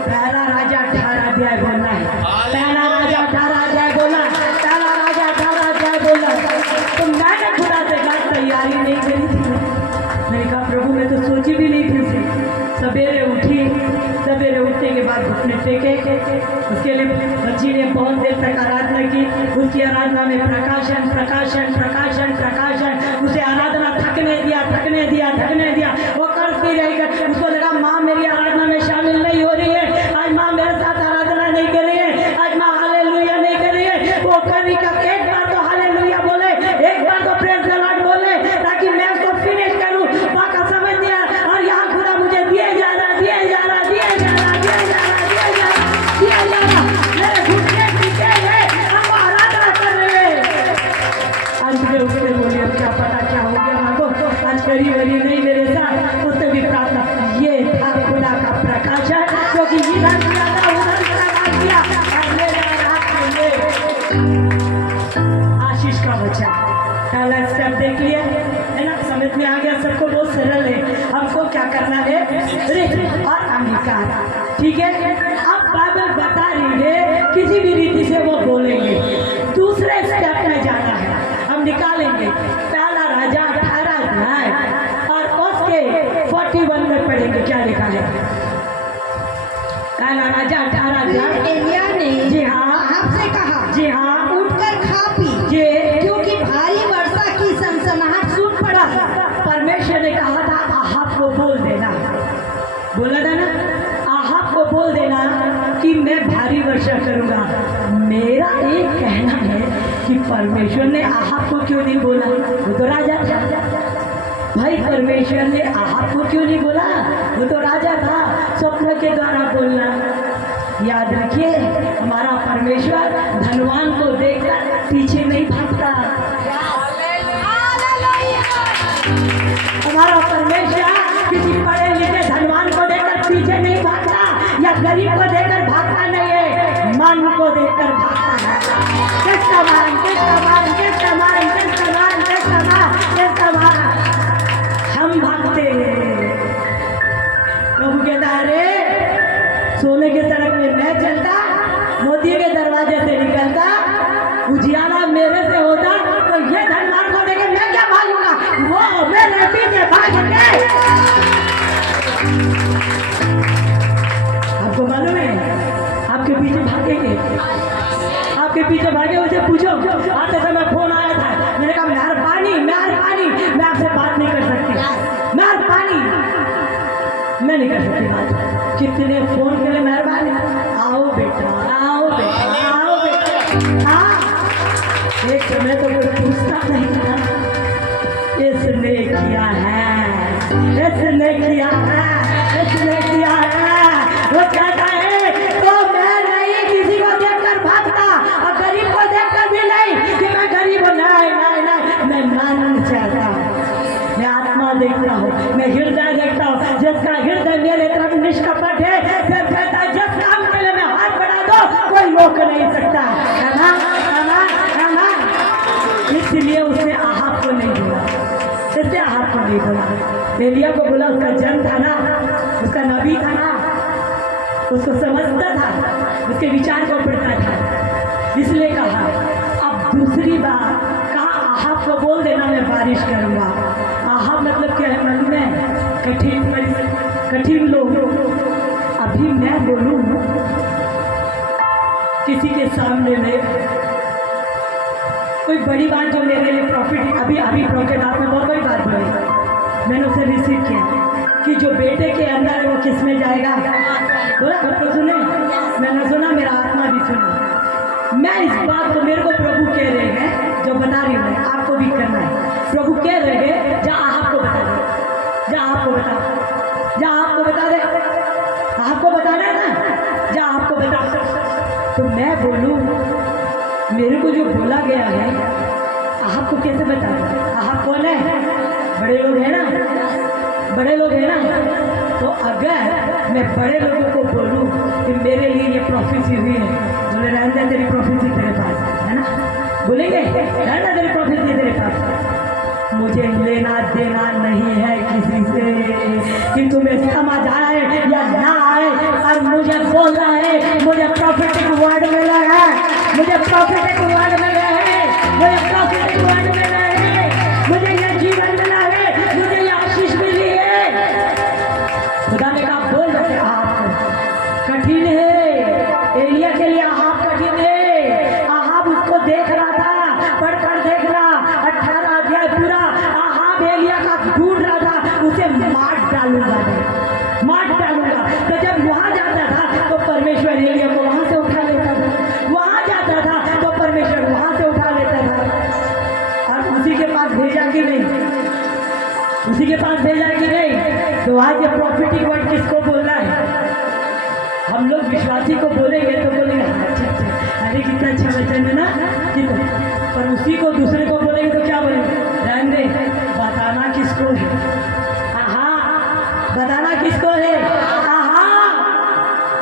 पहला राजा 18 अध्याय बोलना है, पहला राजा 18 अध्याय बोलना, पहला राजा 18 अध्याय बोलना। तो मैंने खुदा से कहा, तैयारी नहीं करी थी। मैंने कहा प्रभु मैं तो सोची भी नहीं थी उसे। सवेरे उठी, सवेरे उठने के बाद घुटने टेके, उसके लिए बच्ची ने बहुत देर तक आराधना की। उसकी आराधना में प्रकाशन प्रकाशन प्रकाशन प्रकाशन, उसे आराधना थकने दिया। वो करती रही, उसको लगा माँ मेरी आराधना में शामिल नहीं हो रही है, आज माँ मेरे साथ आराधना नहीं कर रही है, आज माँ हालेलुया नहीं कर रही है। वो कभी का एक बार तो हालेलुया बोले, एक बार तो प्रेज द लॉर्ड बोले, ताकि मैं उसको फिनिश करूँ। माँ का समझ दिया, और यहाँ खुदा मुझे दिए जा रहा मेरे घुटने टिके हैं, हम आराधना कर रहे हैं। आज मुझे उसने बोली, अब क्या पता क्या हो गया माँ को, आज करी वरी नहीं मेरे साथ, उसने भी प्रार्थना। ये था खुदा का प्रकाशन, क्योंकि इधर किया था उधर किया, आशीष का बच्चा। पहला स्टेप देख लिया है ना, समझ में आ गया सबको, बहुत सरल है। हमको क्या करना है, और अंगीकार, ठीक है। अब बाइबल बता रही है किसी भी रीति से वो बोलेंगे, दूसरे स्टेप में जाना है, हम निकालेंगे। पहला राजा 18 अध्याय पहला राजा 18 फिर एलिया ने जी हाँ आपसे कहा, जी हाँ उठकर खा पी, जी क्योंकि भारी वर्षा की सनसनाहट सुन पड़ा। परमेश्वर ने कहा था आहाब को बोल देना, बोला था ना, आहाब को बोल देना कि मैं भारी वर्षा करूंगा। मेरा एक कहना है कि परमेश्वर ने आहाब को क्यों नहीं बोला, वो तो राजा था भाई। परमेश्वर ने आहाब को क्यों नहीं बोला, वो तो राजा था। स्वप्न के द्वारा बोलना। याद रखिए हमारा परमेश्वर धनवान को देखकर पीछे नहीं भागता। हमारा परमेश्वर किसी पढ़े लिखे धनवान को देखकर पीछे नहीं भागता या गरीब को देखकर भागता नहीं है, मन को देखकर भागता है। किसका मान, किसका मान, किसका मान, किसका मान, किसका मान, किसका मान, हम भागते हैं। प्रभु कहता है अरे सोने के सड़क में मैं चलता, मोती के दरवाजे से निकलता, उजियाला मेरे से होता तो ये धनवान को देखे मैं क्या भागूंगा, वो मेरे पीछे भागेंगे। आपको मालूम है आपके पीछे भागेंगे, आपके पीछे भागे। उसे पूछो आते समय फोन आया था, मैंने कहा मेहरबानी मेहरबानी मैं आपसे बात नहीं कर सकती, मेहरबानी मैं नहीं कर सकती बात। कितने फोन करे मेहरबानी, आओ बेटा आओ बेटा आओ बेटा। हाँ एक समय तो कोई पूछता नहीं था, इसने किया है, इसने किया है, इसने किया है। वो कहता है तो मैं नहीं किसी को देखकर भागता और गरीब को देखकर भी नहीं कि मैं गरीब हूँ, नहीं नहीं नहीं, मैं मान चाहता हूँ, मैं आत्मा देखता हूँ, मैं हृदय देखता हूँ। जिसका हृदय मेरे तरफ निष्कपट है, फिर कहता है जिस काम के लिए मैं हाथ बढ़ा दो कोई रोक नहीं सकता, है ना, है ना, है ना। इसलिए उसने आहाब को नहीं बोला, इसलिए आहाब को नहीं बोला। एलिया को बोला, उसका जन्म था ना, उसका नबी था ना, उसको समझता था, उसके विचार को पढ़ता था, इसलिए कहा। अब दूसरी बात कहा आहाब को बोल देना मैं बारिश करूंगा। आहाब मतलब क्या है, मन में कठिन लोग। अभी मैं बोलूं किसी के सामने में कोई बड़ी बात जो मेरे लिए प्रॉफिट, अभी अभी प्रॉफिट आपने बहुत बड़ी बात बोली, मैंने उसे रिसीव किया कि जो बेटे के अंदर है वो किस में जाएगा, बोला तो सुने, मैंने सुना, मेरा आत्मा भी सुना। मैं इस बात को, मेरे को प्रभु कह रहे हैं, जो बता रही हूँ आपको भी करना है। प्रभु कह रहे हैं जा आपको बता दे, जा आपको बता, जा आपको बता दे, आपको बताना है ना, जा आपको बता। तो मैं बोलूँ मेरे को जो बोला गया है आपको कैसे बता दें, आप कौन है, बड़े लोग हैं ना, बड़े लोग हैं ना। तो अगर मैं बड़े लोगों को बोलूँ कि मेरे लिए ये प्रोफेसी हुई है, बोले रहने तेरी प्रोफेसी तेरे पास है ना, बोलेंगे रहना तेरी प्रोफेसी तेरे पास। मुझे लेना देना नहीं है किसी से कि तुम्हें समझ आए या ना आए, और मुझे बोलना है, मुझे प्रॉफिटिक वर्ड मिला है, मुझे प्रॉफिटिक वर्ड मिला है, मुझे प्रॉफिटिक वर्ड मिला है, मुझे ये जीवन मिला है, मुझे ये आशीष मिली है। खुदा ने कहा बोल रहे आप कठिन है, एलिया के लिए आहाब कठिन है। आहाब उसको देख रहा था, पढ़कर देख रहा, 18 अध्याय पूरा आहाब एलिया का ढूंढ रहा था, उसे मार डालूंगा मैं, मार डालूंगा। तो जब वहां जाता था तो परमेश्वर एलिया को वहां से उठा लेता था, वहां जाता था तो परमेश्वर वहां से उठा लेता था। और उसी के पास भेजा कि नहीं, उसी के पास भेजा कि नहीं। तो आज ये प्रॉफिटिक वर्ड किसको बोलना है, हम लोग विश्वासी को बोलेंगे तो बोलेंगे अच्छा अच्छा, अरे कितना अच्छा वचन है ना, कितना, पर उसी को दूसरे को बोलेंगे तो क्या बोलेंगे, रहने दे, बताना किसको है, आहा बताना किसको है, आहा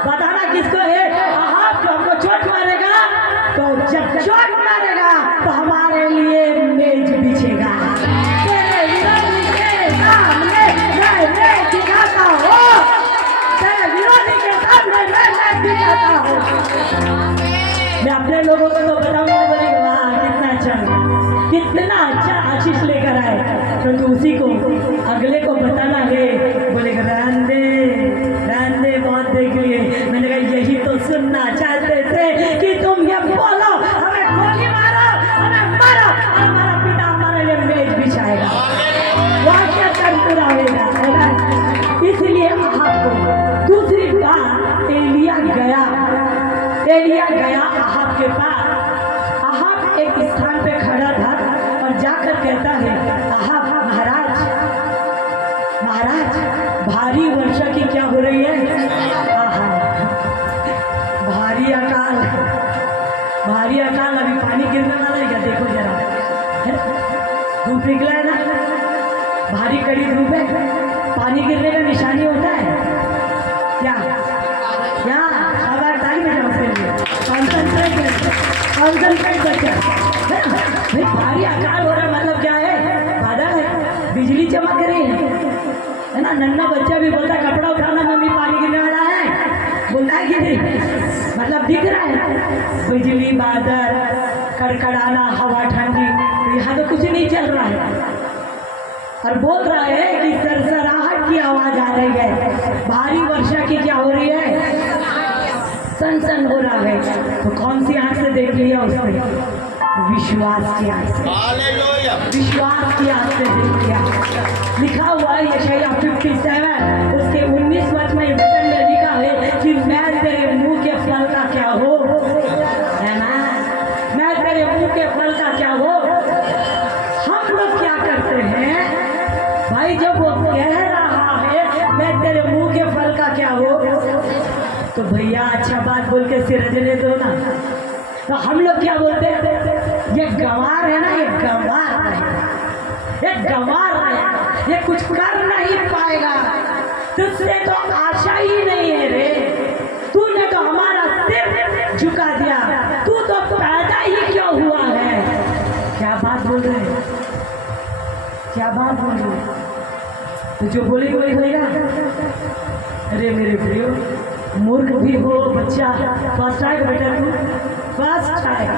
बताना किसको है। आहा जो हमको चोट मारेगा, तो जब चोट मारेगा तो हमारे लिए मेज बिछेगा, तेरे विरोधी के सामने मैं दिखाता हूँ, तेरे विरोधी के सामने मैं दिखाता हूँ। मैं अपने लोगों को तो बताऊंगा, बोलेंगे वाह कितना अच्छा, कितना अच्छा आशीष लेकर आए, क्योंकि उसी को अगले को बताना है, बोलेगा रहने दे बहुत देख लिए। मैंने कहा एलिया गया अहाब के पास। अहाब एक स्थान पे खड़ा था और जाकर कहता है, अहाब महाराज, महाराज भारी वर्षा की क्या हो रही है? भारी अकाल, भारी अकाल, अभी पानी गिरने वाला है क्या? देखो जरा, धूप निकला है ना, भारी कड़ी धूप है, पानी गिरने का निशानी होता है क्या? क्या अब ताली में जाओ, कॉन्सेंट्रेट बच्चा भाई। भारी अकाल हो रहा मतलब क्या है? बादल है, बिजली चमक रही है ना। नन्ना बच्चा भी बोलता है कपड़ा उठाना मम्मी पानी गिरने वाला है, बोलता है कि नहीं? मतलब दिख रहा है बिजली, बादल, कड़कड़ाना, हवा ठंडी, तो यहाँ तो कुछ नहीं चल रहा है। और बोल रहा है कि सरसराहट की आवाज आ रही है, भारी वर्षा की क्या हो रही है? सन हो रहा है। तो कौन सी आंख से देख लिया उसने? विश्वास की आंख से, विश्वास की आंख से देख लिया। लिखा हुआ है यशायाह 57 उसके 19 वचन में वचन में लिखा है कि मैं तेरे मुंह के फल का क्या हो, है ना? मैं तेरे मुंह के फल का क्या हो। हम लोग क्या करते हैं भाई, जब वो कह रहा है मैं तेरे मुंह के फल का क्या हो, तो भैया अच्छा बात बोल के सिर रजने दो ना। तो हम लोग क्या बोलते हैं? ये गंवार है ना, ये गंवार है, ये गंवार है, ये कुछ कर नहीं पाएगा, तुझसे तो आशा ही नहीं है रे, तूने तो हमारा सिर झुका दिया, तू तो पैदा ही क्यों हुआ है। क्या बात बोल रहे हैं, क्या बात बोल रहे हैं? तो जो बोलेगी वही होएगा। अरे मेरे प्रियो, मूर्ख भी हो बच्चा, फर्स्ट आएगा बेटा, तू फर्स्ट आएगा,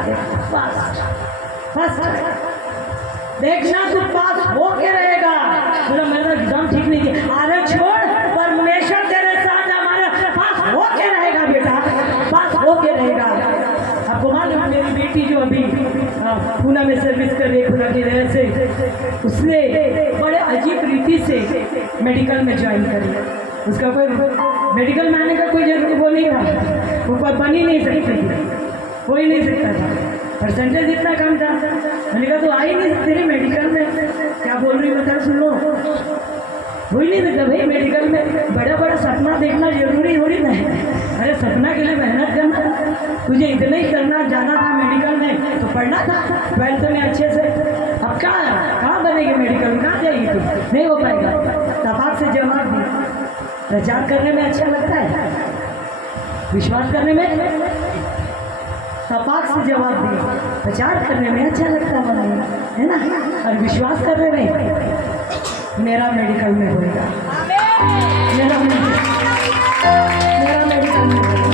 फर्स्ट देखना, तू पास हो के रहेगा। बोला मेरा एग्जाम ठीक नहीं किया, अरे छोड़, परमेश्वर तेरे साथ हमारा पास हो के रहेगा बेटा, पास हो के रहेगा। आपको मालूम मेरी बेटी जो अभी पूना में सर्विस कर रही है, पूना की वजह से उसने बड़े अजीब रीति से मेडिकल में ज्वाइन करी। उसका कोई मेडिकल में आने का कोई जरूरी वो नहीं था, वो कोई बन ही नहीं सकती थी, हो ही नहीं सकता था, परसेंटेज इतना कम था। मैंने कहा तो आ ही नहीं सकती मेडिकल में, क्या बोल रही बता, सुन लो, हो ही नहीं सकता भाई मेडिकल में। बड़ा बड़ा सपना देखना जरूरी हो रही है, अरे सपना के लिए मेहनत करना, तुझे इतना ही करना जाना था मेडिकल में तो पढ़ना था 12th में अच्छे से। अब कहाँ बनेगी मेडिकल में, कहाँ जाएगी तू, नहीं हो पाएगा। तपाक से जवाब दिया, प्रचार करने में अच्छा लगता है, विश्वास करने में, तपाक से जवाब दिया, प्रचार करने में अच्छा लगता है ना, और विश्वास करने में मेरा मेडिकल में होएगा, मेरा मेडिकल में होएगा।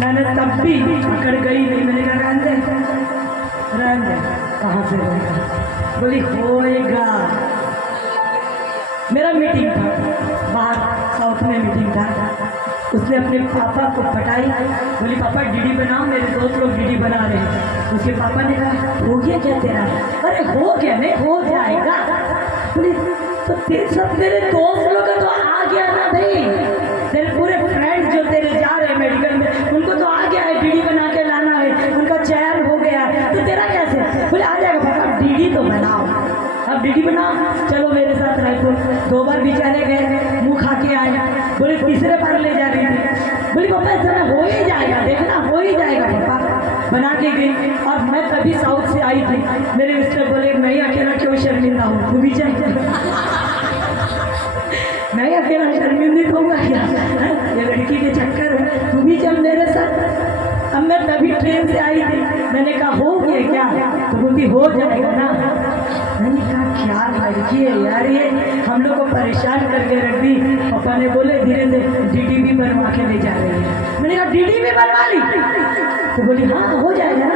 मैंने तब भी पकड़ गई नहीं, मैंने कहा रहने दे, कहाँ से होएगा, बोली होएगा। मेरा मीटिंग था बाहर, साउथ में मीटिंग था, उसने अपने पापा को पटाई, बोली पापा डीडी बनाओ, मेरे दोस्त लोग डीडी बना रहे हैं। उसके पापा ने कहा हो गया क्या तेरा? अरे हो गया, नहीं हो जाएगा। बोली तो तेरे दोस्त लोग तो आ गया ना भाई, तेरे पूरे फ्रेंड्स जो तेरे जा रहे हैं मेडिकल में उनको तो आ गया है, डीडी बना के लाना है, उनका चयन हो गया है, तो तेरा कैसे? बोले आ जाएगा पापा, डीडी तो बनाओ, अब डीडी बनाओ, चलो मेरे साथ रायपुर। 2 बार बेचारे गए, मुँह खा के आए, बोले तीसरे बार ले जा रही थी, बोली पापा इस समय हो ही जाएगा, देखना हो ही जाएगा पापा, बना के गई। और मैं तभी साउथ से आई थी, मेरे मिस्टर बोले मैं ही अकेला क्यों शर्मिंदा हूँ, तू भी चल, मैं ही अकेला शर्मिंदित होऊंगा क्या, ये लड़की के चक्कर है, तू भी चल मेरे साथ। अब मैं तभी ट्रेन से आई थी, मैंने कहा हो गया क्या, तो बोलती हो जाएगा ना। मैंने कहा क्या लड़की है यार, ये हम लोग को परेशान करके रख दी। पापा ने बोले धीरे धीरे डीडी भी बनवा के ले जा रहे हैं। मैंने कहा डीडी भी बनवा ली, तो बोली हाँ हो जाएगा ना,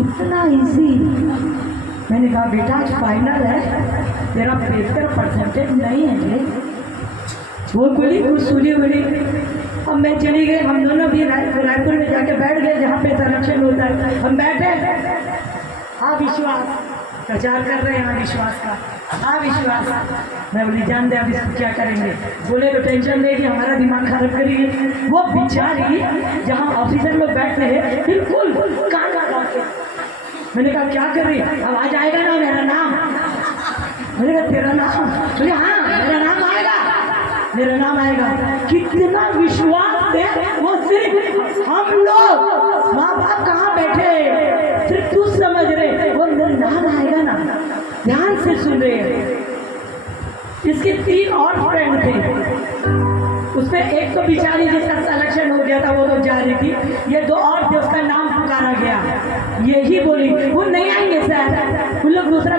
इतना इजी। मैंने कहा बेटा आज फाइनल है, तेरा 75% नहीं है। वो बोली वो सुनी बोली, अब मैं चली गई, हम दोनों भी रायपुर में जाके बैठ गए जहाँ पे संरक्षण होता है, हम बैठे, हाँ विश्वास प्रचार कर रहे हैं, हाँ विश्वास का। हाँ विश्वास। मैं बोली जान दे अब इसको क्या करेंगे। बोले तो टेंशन लेगी, हमारा दिमाग खराब करेगी। वो बेचारी जहाँ ऑफिसर लोग बैठते हैं बिल्कुल कान लगा के, मैंने कहा क्या कर रही, आवाज आएगा ना मेरा नाम। मैंने कहा तेरा नाम, बोले हाँ मेरा नाम आएगा, मेरा नाम आएगा। कितना विश्वास है वो, सिर्फ हम लोग माँ बाप कहाँ बैठे, सिर्फ तू समझ रहे वो मेरा नाम आएगा ना, ध्यान से सुन रहे हैं। इसके 3 और फ्रेंड थे, उसमें एक तो बेचारी जिसका सिलेक्शन हो गया था वो तो जा रही थी, ये 2 और थे उसका नाम पुकारा गया। यही बोली वो नहीं आएंगे सर, उन लोग दूसरा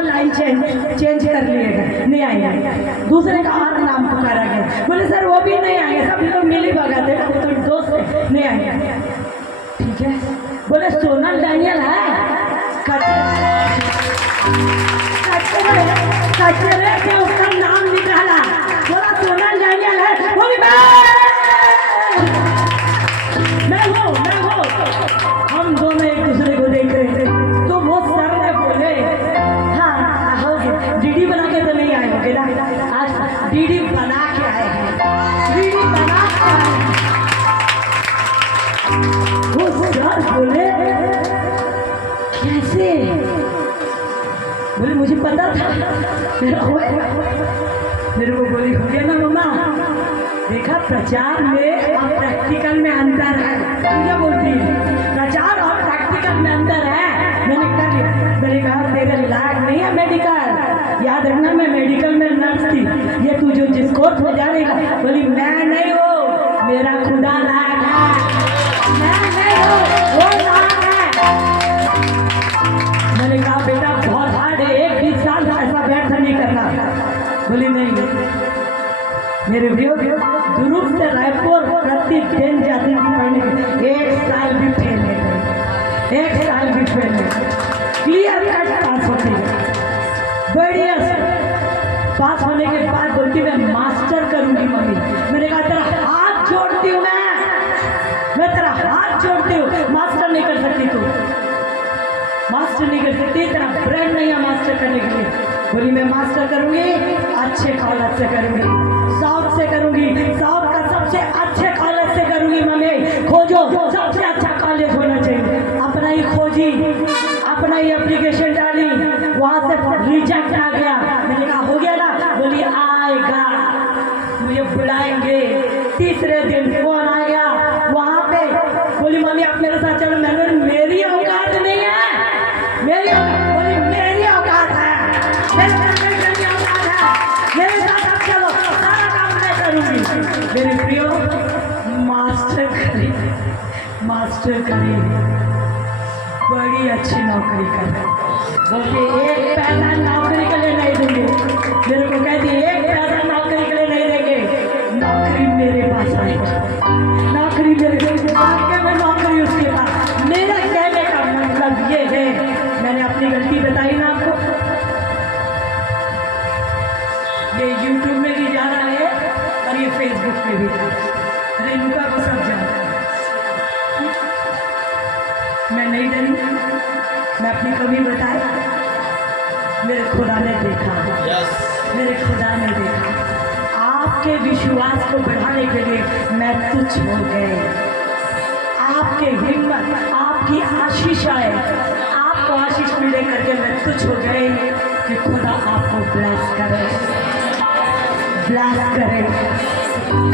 लाइन चेंज कर लिएगा, नहीं आएंगे। दूसरे का और नाम पुकारा गया, बोले सर वो भी नहीं आएंगे, सब लोग मिली भगाते वो तो दोस्त है, नहीं आएंगे। ठीक है, बोले सोनल डैनियल है, कचरे से उसका नाम निकाला, बोला सोनल डैनियल है, बोली मैं हूँ। हम दोनों एक दूसरे को देख रहे थे, तो वो सर ने बोले हाँ आओगे, डीडी बना के तो नहीं आए होगे ना, आज डीडी बना के आए हैं, डीडी बना के आए हैं। वो सर बोले कैसे, बोले मुझे पता था मेरे को बोली हो गया ना मम्मा, देखा प्रचार में और प्रैक्टिकल में अंतर है। क्या बोलती है, प्रचार और प्रैक्टिकल में अंतर है, मैंने कर लिया। मैंने कहा तेरे लायक नहीं है मेडिकल, याद रखना मैं मेडिकल में नर्स थी, ये तू जो जिस कोर्स में जाएगा। बोली मैं नहीं हूँ, मेरा खुदा लायक है, मैं नहीं हूँ, वो लायक है। मैंने कहा बेटा बहुत हार्ड है, 1-20 साल ऐसा व्यर्थ नहीं करना। बोली नहीं, मेरे दुरुप से रायपुर प्रतिदिन जाती थी पढ़ने, 1 साल भी फेल नहीं गई, 1 साल भी फेल नहीं, क्लियर कट पास होती है, बढ़िया से पास होने के बाद बोलती मैं मास्टर करूंगी मम्मी। मैंने कहा तेरा हाथ जोड़ती हूँ, मैं तेरा हाथ जोड़ती हूँ, मास्टर नहीं कर सकती तू, मास्टर नहीं कर सकती, तेरा ब्रेन नहीं है मास्टर करने के लिए। बोली मैं मास्टर करूंगी, अच्छे कॉलेज से करूंगी, साउथ से करूंगी, साउथ का सबसे अच्छे कॉलेज से करूंगी मम्मी, खोजो सबसे अच्छा कॉलेज होना चाहिए। अपना ही खोजी, अपना ही एप्लीकेशन डाली, वहाँ से रिजेक्ट आ गया। मैंने कहा हो गया ना, बोली आएगा, मुझे बुलाएंगे। तीसरे दिन फोन आ गया वहाँ पे, बोली मम्मी आप मेरे साथ चलो। मैंने मेरी औकात नहीं है, मेरी बोली मेरी औकात है, मेरे साथ आप चलो, सारा काम मैं करूँगी। मेरे प्रियो मास्टर करी, बड़ी अच्छी नौकरी कर, बोलते 1 पैसा नौकरी के लिए नहीं देंगे, मेरे को कहती 1 पैसा नौकरी के लिए नहीं देंगे, नौकरी मेरे पास आएगी, नौकरी मेरे वाकई में नौकरी उसके पास। मेरा कहने का मतलब ये है, मैंने अपनी गलती बताई ना आपको, ये यूट्यूब में भी जा रहा है और ये फेसबुक पे भी, रेणुका को सब जानता है। मैं नहीं डरी, मैं अपनी कमी बताई, मेरे खुदा ने देखा, मेरे खुदा ने देखा। आपके विश्वास को बढ़ाने के लिए मैं तुच्छ हो गए, आपके हिम्मत, आपकी आशीष आए, आपको आशीष मिले करके मैं तुच्छ हो गए कि खुदा आपको ब्लेस करे, ब्लेस करे।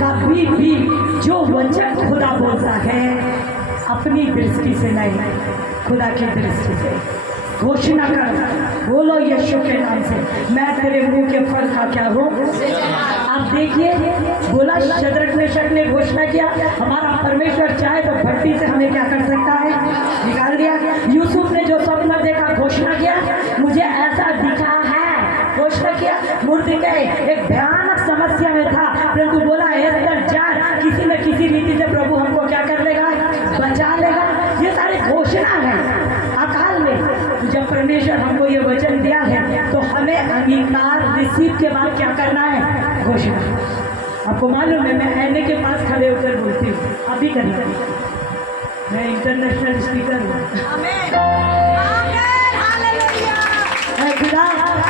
कभी भी जो वचन खुदा बोलता है अपनी दृष्टि से नहीं, खुदा की दृष्टि से घोषणा कर, बोलो यीशु के नाम से मैं तेरे मुंह के फल का क्या हूँ। आप देखिए, बोला शद्रक मेशक ने घोषणा किया, हमारा परमेश्वर चाहे तो भट्टी से हमें क्या कर सकता है, निकाल दिया। यूसुफ ने जो सपना देखा घोषणा किया, मुझे ऐसा दिखा है, घोषणा किया। मुर्दीक़ाई एक भयानक समस्या में था, परंतु बोला एस्तर जा, किसी न किसी रीति से प्रभु हमको क्या कर लेगा, बचा लेगा। ये सारी घोषणा है अकाल में। जब परमेश्वर हमको ये वचन दिया है तो हमें अंगीकार रिसीव के बाद क्या करना है, घोषणा। आपको मालूम है मैं आईने के पास खड़े होकर बोलती हूँ, अभी करिए, मैं इंटरनेशनल स्पीकर हूँ। खुदा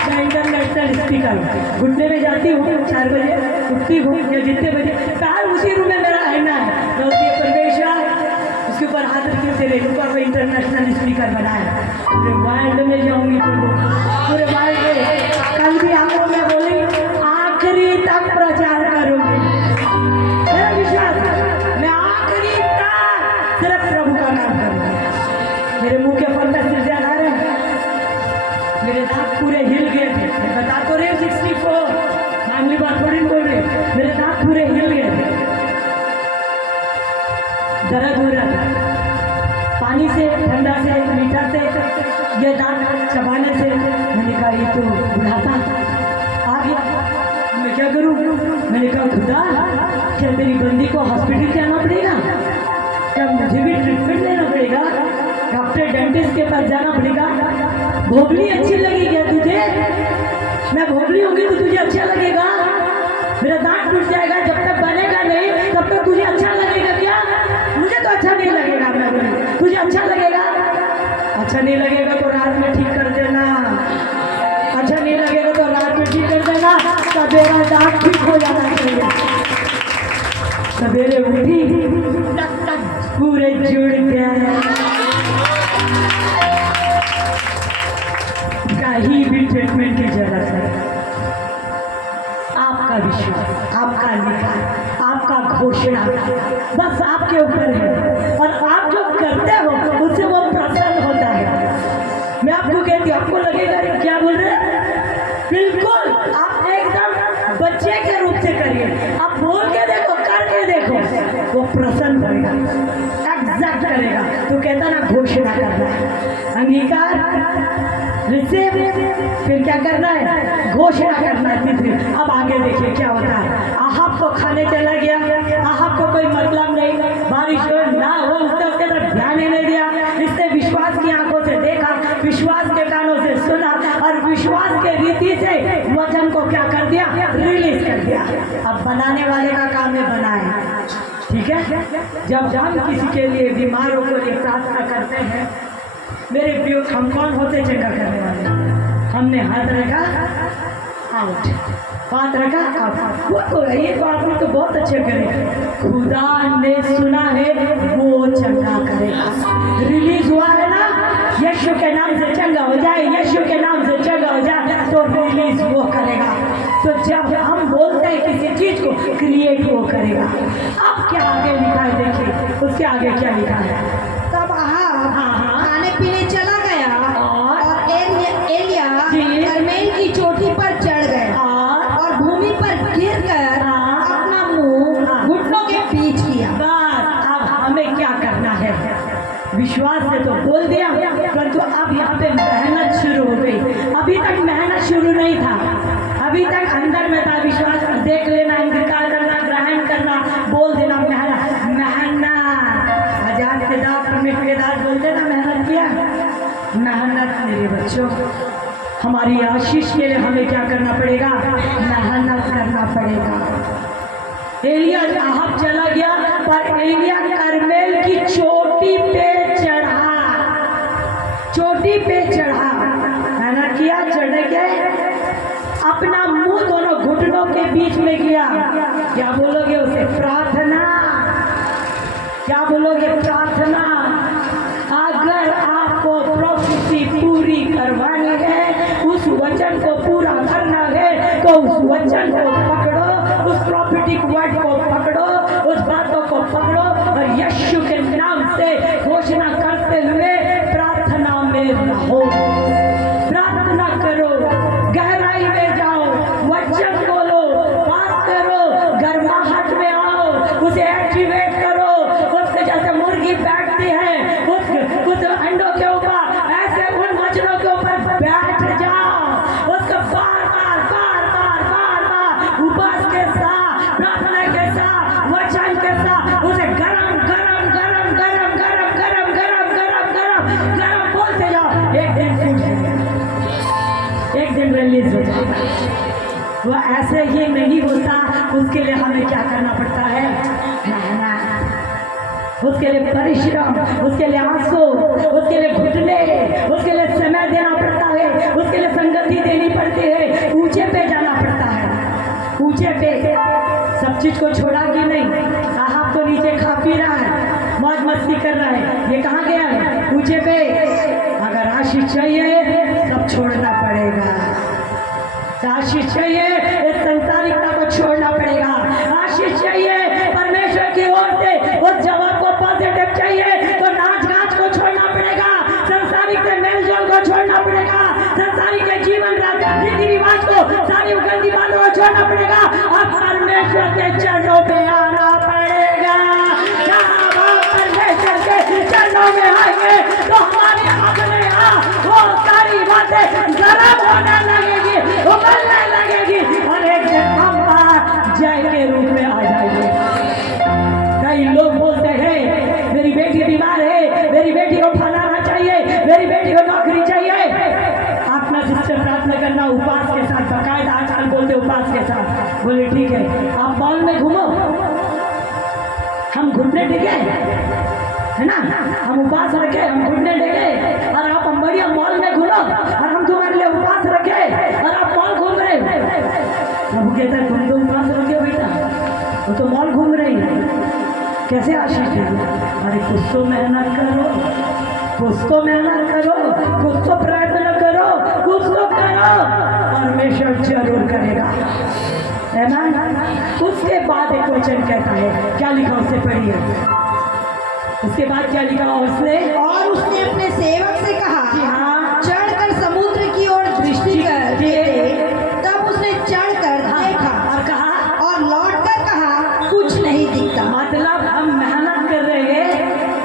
मैं इंटरनेशनल स्पीकर हूँ। घुटने में जाती हूँ 4 बजे, उठती हूँ या जितने बजे, पैर उसी रूम में मेरा रहना है। तो उसके परमेश्वर उसके ऊपर हाथ रखी से रेणुका को इंटरनेशनल स्पीकर बनाया। पूरे वर्ल्ड में जाऊँगी प्रभु, पूरे वर्ल्ड में। कल भी आपको मैं बोली आखिरी तक प्रचार करूँगी। मेरा विश्वास है, मैं आखिरी तक सिर्फ प्रभु का नाम करूँगी। मेरे मुंह के फल में सिरजा आ रहे हैं, मेरे दांत पूरे हिल गए थे। मैं बता तो रही हूँ 64, मामूली बात थोड़ी बोल रही, मेरे दांत पूरे हिल गए थे, दर्द हो रहा था। पानी से, ठंडा से, मीठा से, ये दांत चबाने से मैंने कहा ये तो बुढ़ापा आ गया, मैं क्या करूँ। मैंने कहा खुदा क्या तेरी बंदी को हॉस्पिटल जाना पड़ेगा, क्या मुझे भी ट्रीटमेंट लेना पड़ेगा, डॉक्टर डेंटिस्ट के पास जाना पड़ेगा। भोगली अच्छी लगेगी क्या तुझे? मैं भोगली होगी तो तुझे अच्छा लगेगा? मेरा दांत टूट जाएगा, जब तक बनेगा नहीं तब तक तुझे अच्छा लगेगा क्या? मुझे तो अच्छा नहीं लगेगा। मैं बोली तुझे अच्छा लगेगा? अच्छा नहीं लगेगा तो रात में ठीक कर देना, अच्छा नहीं लगेगा तो रात में ठीक कर देना, सवेरा दांत ठीक हो जाना चाहिए। सवेरे उठी टक टक पूरे जुड़ गए, कहीं भी ट्रीटमेंट की जरूरत है। आपका विश्वास, आपका निकाल, आपका घोषणा बस आपके ऊपर है, और आप जो करते हो उससे वो प्रसन्न होता है। मैं आपको कहती हूँ, आपको लगेगा क्या बोल रहे हैं, बिल्कुल आप एकदम बच्चे के रूप से करिए। आप बोल के देखो, करके देखो, वो प्रसन्न होगा, एग्जैक्ट करेगा। तो कहता ना घोषणा करना है, अंगीकार रिसीव, फिर क्या करना है, घोषणा करना है। तीसरी, अब आगे देखिए क्या होता है। आहाब को खाने चला गया, आहाब को कोई मतलब नहीं, बारिश हो ना हो उसने उसके तरफ ध्यान ही नहीं दिया। इसने विश्वास की आंखों से देखा, विश्वास के कानों से सुना, और विश्वास के रीति से वचन को क्या कर दिया, रिलीज कर दिया। अब बनाने वाले का काम है बनाए, ठीक है। जब हम किसी के लिए बीमारों को लिए प्रार्थना करते हैं, मेरे प्रियो, हम कौन होते चंगा करने वाले? हमने हाथ रखा आउट, हाथ रखा आउट, वो तो ये तो आपने तो बहुत अच्छे करे। खुदा ने सुना है वो चंगा करेगा। रिलीज हुआ है ना, यीशु के नाम से चंगा हो जाए, यीशु के नाम से चंगा हो जाए, तो रिलीज वो करेगा। तो जब हम बोलते हैं किसी चीज को, क्रिएट वो करेगा। अब क्या आगे लिखा है देखिए, उसके आगे क्या लिखा है। तब खाने पीने चला गया और एलिया कर्मेल की चोटी पर चढ़ गया और भूमि पर गिरकर अपना मुंह घुटनों के बीच किया। बस अब हमें क्या करना है, विश्वास से तो बोल दिया, परंतु अब यहाँ पे मेहनत शुरू हो गई। अभी तक मेहनत शुरू नहीं था, अभी तक अंदर में था विश्वास। देख लेना, इंतजार करना, ग्रहण करना, बोल देना मेहनत, मेहनत। आजाद के दाद, परमेश्वर के दाद बोलते ना, मेहनत किया, मेहनत। मेरे बच्चों, हमारी आशीष के लिए हमें क्या करना पड़ेगा, मेहनत करना पड़ेगा। एलिया आहाब चला गया, पर एलिया कर्मेल की चोटी पे चढ़ा, चोटी पे चढ़ा, मेहनत किया, चढ़ के अपना मुंह दोनों घुटनों के बीच में किया। क्या बोलोगे उसे, प्रार्थना। क्या बोलोगे, प्रार्थना। अगर आपको प्रोफेसी पूरी करवानी है, उस वचन को पूरा करना है, तो उस वचन को पकड़ो, उस प्रॉफिटिक वर्ड को पकड़ो, उस बातों को पकड़ो, और यीशु के नाम से घोषणा करते हुए प्रार्थना में रहो, प्रार्थना करो, गहराई में जाओ, वचन बोलो, बात करो, गर्माहट में आओ, उसे एक्टिवेट करो। उसके जैसे मुर्गी बैठती है उस अंडों के ऊपर, ऐसे उन वचनों के ऊपर बैठ जाओ। उसको बार बार बार बार बार बार उपवास के साथ, प्रार्थना के साथ, वचन के साथ उसे गरम गरम गरम गरम गरम गरम गरम गरम गरम गरम बोलते जाओ। एक दिन फूट जाएगा, एक दिन रिलीज हो जाएगा। वो ऐसे ही नहीं होता, उसके लिए हमें क्या करना पड़ता है, मेहनत, उसके लिए परिश्रम, उसके लिए आंसू, उसके लिए घुटने, उसके लिए समय देना पड़ता है उसके लिए संगति देनी पड़ती है, ऊंचे पे जाना पड़ता है। ऊंचे पे सब चीज को छोड़ा कि नहीं, साहब तो नीचे खा पी रहा है, मौज मस्ती कर रहा है, ये कहाँ गया है? ऊंचे पे। अगर आशीष चाहिए सब छोड़ना पड़ेगा, आशीष चाहिए इस संसारिकता को छोड़ना पड़ेगा, आशीष चाहिए परमेश्वर की ओर से उस जवाब को पॉजिटिव चाहिए तो नाच गाच को छोड़ना पड़ेगा, संसारिक से मेल जोल को छोड़ना पड़ेगा, संसारिक के जीवन रीति रिवाज को, सारी गंदी बातों को छोड़ना पड़ेगा और परमेश्वर के चरणों पे आना पड़ेगा। जहाँ आप परमेश्वर के चरणों में आएंगे तो हमारी अपने वो सारी बातें गरम होने लगेगी, उबलने लगेगी और एक दिन हम जय के रूप में आ जाएंगे। कई लोग बोलते हैं मेरी बेटी बीमार है, मेरी बेटी को फलाना चाहिए, मेरी बेटी को नौकरी चाहिए। अपना जिससे प्रार्थना करना उपवास के साथ, बाकायदा आजकल बोलते उपवास के साथ। बोले ठीक है, आप मॉल में घूमो, हम घुटने टेके है ना, हम उपवास रखे, हम घुटने टेके और आप बढ़िया मॉल में घूमो और हम तुम्हारे लिए उपवास रखे और आप मॉल घूम रहे। प्रभु कहता है तुम तो उपवास रखे बेटा, वो तो मॉल घूम रही है, कैसे आशीष देगी? अरे कुछ तो मेहनत करो, कुछ तो मेहनत करो, कुछ तो प्रार्थना करो, कुछ तो करो, परमेश्वर जरूर करेगा, है ना। उसके बाद एक वचन कहता है, क्या लिखा उससे पढ़िए, उसके बाद क्या लिखा उसने? और उसने अपने सेवक से कहा कि हाँ चढ़कर समुद्र की ओर दृष्टि कर दे। तब उसने चढ़कर देखा और कहा और लौटकर कहा कुछ नहीं दिखता। मतलब हम मेहनत कर रहे हैं,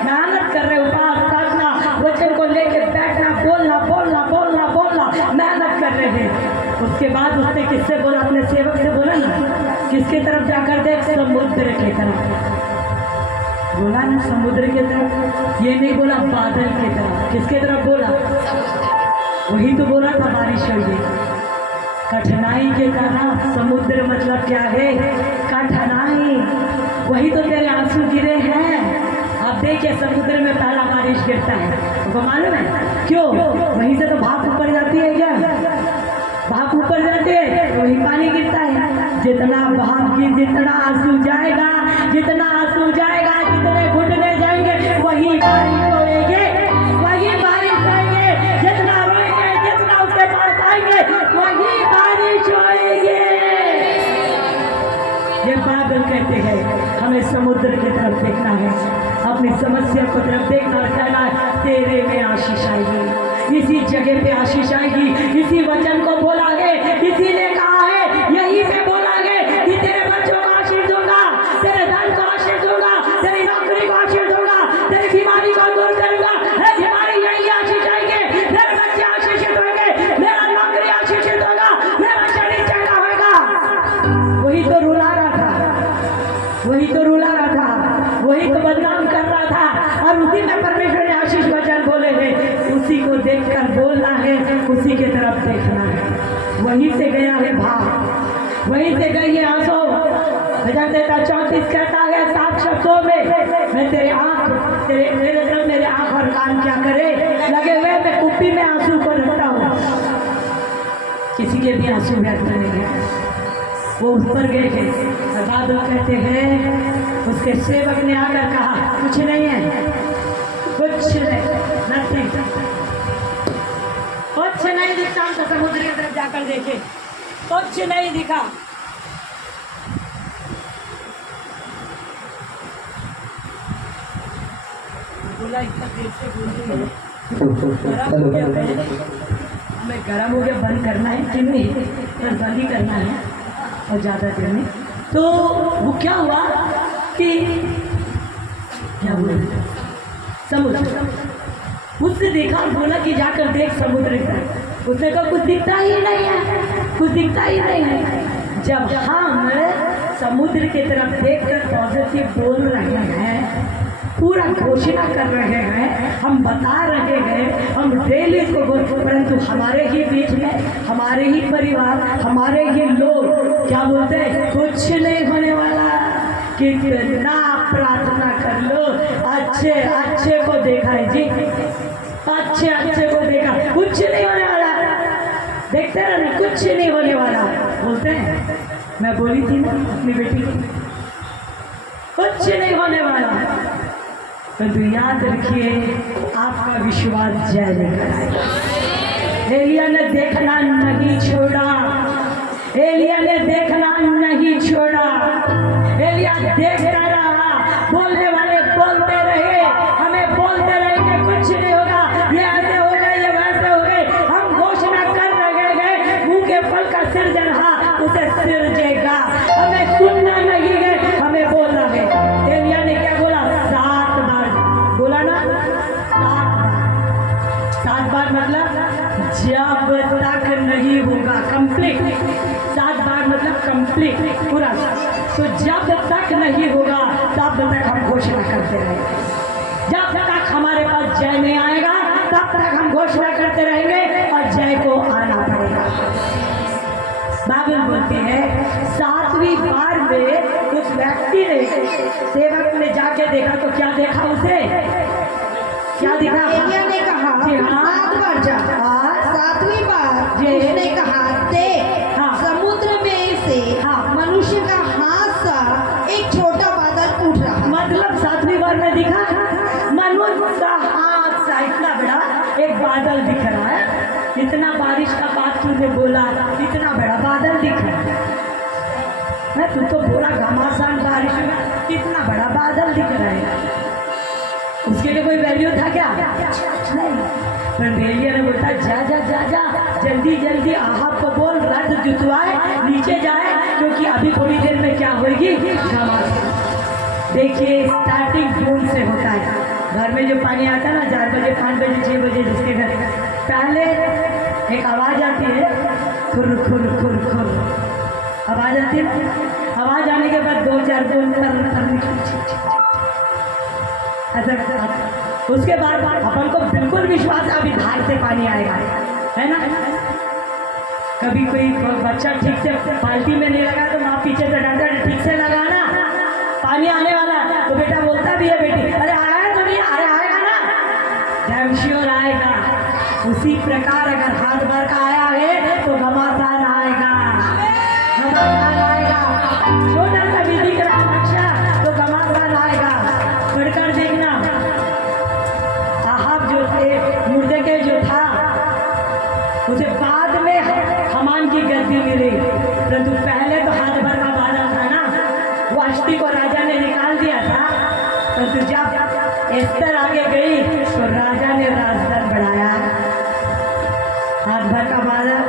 मेहनत कर रहे, उपवास करना, वचन को लेके बैठना, बोलना बोलना बोलना बोलना, मेहनत कर रहे हैं। उसके बाद उसने किससे बोला? अपने सेवक से बोला ना, किसके तरफ जाकर देख? समुद्र की तरफ बोला ना, समुद्र की तरफ, ये नहीं बोला बादल की तरफ। किसके तरफ बोला? वही तो बोला था बारिश हुई, कठिनाई के तरफ। समुद्र मतलब क्या है? कठिनाई। वही तो तेरे आंसू गिरे हैं। आप देखिए समुद्र में पहला बारिश गिरता है, तो मालूम है क्यों? वहीं से तो भाप ऊपर जाती है, क्या भाप ऊपर जाते हैं तो वही पानी गिरता है। जितना भाप की, जितना आंसू जाएगा, जितना आंसू जाएगा, जितने घुटने जाएंगे, वही बारिश होएंगे, वही बारिश होएंगे। जितना रोएंगे, जितना उसके पास आएंगे, वही बारिश होएंगे। ये बादल कहते हैं हमें समुद्र की तरफ देखना है, अपनी समस्या को तरफ देखना और कहना है तेरे में आशीष आएगी, इसी जगह पे आशीष आएगी। इसी वचन को बोला है, इसी ने कहा है, यही पे बोला है कि तेरे बच्चों को आशीष दूंगा, तेरे धन को आशीष दूंगा, तेरी नौकरी को आशीष दूंगा, तेरी बीमारी को दूर करूंगा। बीमारी यही आशीष आएंगे, मेरे बच्चे आशीषित होंगे, मेरा नौकरी आशीषित होगा, मेरा शरीर चंगा होगा। वही तो रुला रहा था, वही तो रुला रहा था, वही तो बदनाम कर रहा था, और उसी में परमेश्वर ने आशीष वचन बोले हैं। उसी को देखकर बोलना है, उसी के तरफ देखना है। वहीं से गया है भाव, वहीं से गई है आंसू। भजन देता 34 कहता है 7 शब्दों में, मैं तेरे आँख, तेरे तरफ मेरे आँख और कान क्या करे लगे हुए, मैं कुप्पी में आंसू को रखता हूँ। किसी के भी आंसू व्यक्त करेंगे। वो उस पर गए थे और बादल कहते हैं, उसके सेवक ने आकर कहा कुछ नहीं है, कुछ नहीं, नथिंग, कुछ नहीं दिखता। हम तो समुद्र की तरफ जाकर देखे, कुछ नहीं दिखा। बोला इतना देर से बोलते हैं, हमें गर्म हो गया, बंद करना है कि नहीं? बस बंद ही करना है और ज़्यादा देर में। तो वो क्या हुआ कि क्या हुआ, समुद्र उसने देखा और बोला कि जाकर देख समुद्र का। उसने कहा कुछ दिखता ही नहीं है, कुछ दिखता ही नहीं है। जब हम समुद्र की तरफ देखकर पॉजिटिव बोल रहे हैं, पूरा घोषणा कर रहे हैं, हम बता रहे हैं, हम डेली इसको बोल, परंतु हमारे ही बीच में, हमारे ही परिवार, हमारे ही लोग क्या बोलते हैं, कुछ नहीं होने वाला। कितना प्रार्थना कर लो, अच्छे को देखा है जी, अच्छे को देखा, कुछ नहीं होने वाला। देखते रहना, कुछ नहीं होने वाला। बोलते हैं, मैं बोली थी ना अपनी बेटी को, कुछ नहीं होने वाला। परंतु याद रखिए, आपका विश्वास जय लेकर आएगा। एलिया ने देखना नहीं छोड़ा, एलिया ने देखना नहीं छोड़ा। एलिया देखता रहा, बोलने वाले बोलते रहे, हमें बोलते रहेंगे कुछ नहीं होगा, ये ऐसे हो गए, ये वैसे हो गए। हम घोषणा कर रहे गए, मुंह के फल का सिरजनहा उसे सिरजेगा। हमें सुनना नहीं है, हमें बोलना है। एलिया ने क्या बोला? 7 बार बोला ना, 7 बार। 7 बार मतलब जब तक नहीं होगा कंप्लीट। 7 बार मतलब कंप्लीट, पूरा। तो जब तक नहीं होगा तब तक हम घोषणा करते रहेंगे। जब तक हमारे पास जय नहीं आएगा तब तक हम घोषणा करते रहेंगे और जय को आना पड़ेगा। बाइबल बोलती है 7वीं बार में उस व्यक्ति ने, सेवक ने जाके देखा तो क्या देखा उसे? क्या दिखा? एलिया ने कहा, जी हाँ। 7 बार जा। 7वीं बार जी। उसने कहा, देख, हाँ। समुद्र में से हाँ। मनुष्य का हाथ सा एक छोटा बादल उठ रहा। मतलब 7वीं बार में दिखा मनुष्य का हाथ सा इतना बड़ा एक बादल दिख रहा है। इतना बारिश का बात तूने बोला, इतना बड़ा बादल दिख रहा है। तू तो पूरा घमासान बारिश में, कितना बड़ा बादल दिख रहा है। उसके लिए कोई वैल्यू था क्या? नहीं। पर एलिया ने बोला, जा जा जा जा, जल्दी जल्दी आहाब को बोल, रथ जुतवाए, नीचे जाए, क्योंकि अभी थोड़ी देर में क्या होगी? घमासान। देखिए, स्टार्टिंग बूंद से होता है। घर में जो पानी आता है ना, 4 बजे, 5 बजे, 6 बजे, जिसके घर पहले एक आवाज़ आती है, खुर खुर खुर खुर आवाज़ आती है। आवाज़ आने के बाद 2-4 बूंद ऐसा। उसके बाद अपन को बिल्कुल विश्वास है अभी धार से पानी आएगा, है ना। कभी कोई बच्चा ठीक से बाल्टी में नहीं लगा तो माँ पीछे से डांटा, ठीक से लगाना, पानी आने वाला है। तो बेटा बोलता भी है, बेटी अरे आया तो नहीं, अरे आएगा ना, डैम श्योर आएगा। उसी प्रकार अगर हाथ भर का आया है तो घमासान आएगा, घमासान आएगा। छोटा सा भी दिख रहा नक्शा तो घमासान आएगा। पढ़कर देखना, आहाब जो थे, मुर्दे के जो था, उसे बाद में हमान की गद्दी मिली, परंतु पहले तो हाथ भर का बादल था ना, वाष्टी को राजा ने निकाल दिया था। परंतु जब एस्तर आगे गई तो राजा ने राजदंड बढ़ाया। हाथ भर का बादल,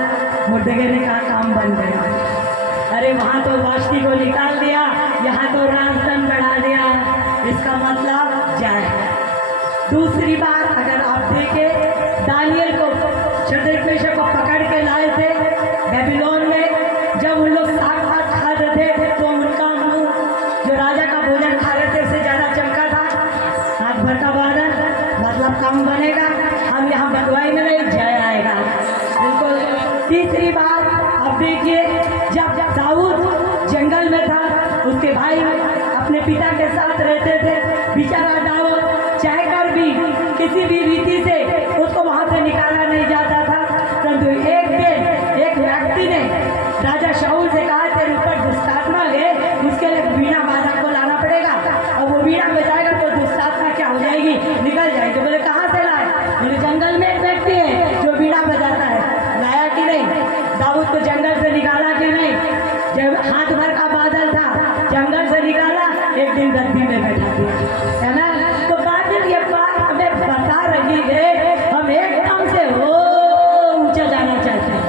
मुर्दे ने कहा काम बन गया। अरे वहाँ तो वाष्टी को निकाल दिया, यहाँ तो राजदंड बढ़ा दिया। इसका मतलब जय है। दूसरी बार अगर आप देखें, दानियल को, शद्रक मेशक को पकड़ के लाए थे बेबीलोन में। जब उन लोग साग भात खा रहे थे तो उनका मुंह जो राजा का भोजन खा रहे थे उससे ज़्यादा चमका था। हाथ भर का बादल मतलब काम बनेगा, हम यहाँ बंधुआई में नहीं, जय आएगा बिल्कुल। तीसरी बार अब देखिए, जब दाऊद जंगल में था, उसके भाई अपने पिता के साथ रहते थे। बेचारा दाऊद चाहकर भी किसी भी रीति से उसको वहाँ से निकाला नहीं जाता था। परंतु एक दिन एक व्यक्ति ने राजा शाऊल से कहा, तेरे ऊपर दुष्टात्मा है, उसके लिए वीणा बाजा को लाना पड़ेगा, और वो वीणा बजाएगा तो दुष्टात्मा क्या हो जाएगी? निकल जाएगी। बोले कहाँ से लाए? बोले जंगल में एक व्यक्ति है जो वीणा बजाता है। लाया कि नहीं? दाऊद को जंगल से निकाला कि नहीं? जब हाथ भर का बादल था, जंगल से निकाला, एक दिन गद्दी में बैठा दिया, है ना। तो बादल ये बात हमें बता रही है, हम एकदम से हो ऊंचा जाना चाहते हैं,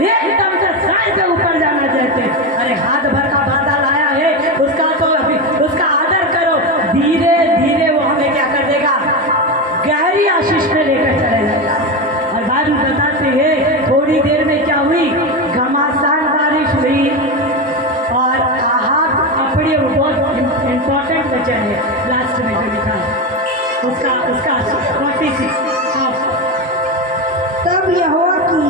एकदम से साई से ऊपर जाना चाहते हैं। अरे हाथ भर का बादल आया है, उसका तो अभी उसका आदर करो। धीरे धीरे वो हमें क्या कर देगा? गहरी आशीष में लेकर चले जाएगा। और बात बताते हैं, थोड़ी देर में क्या हुई? घमासान बारिश हुई। और आहाब अपनी बहुत इम्पोर्टेंट वचन है लास्ट में जो लिखा है, उसका 46 तब यहोवा की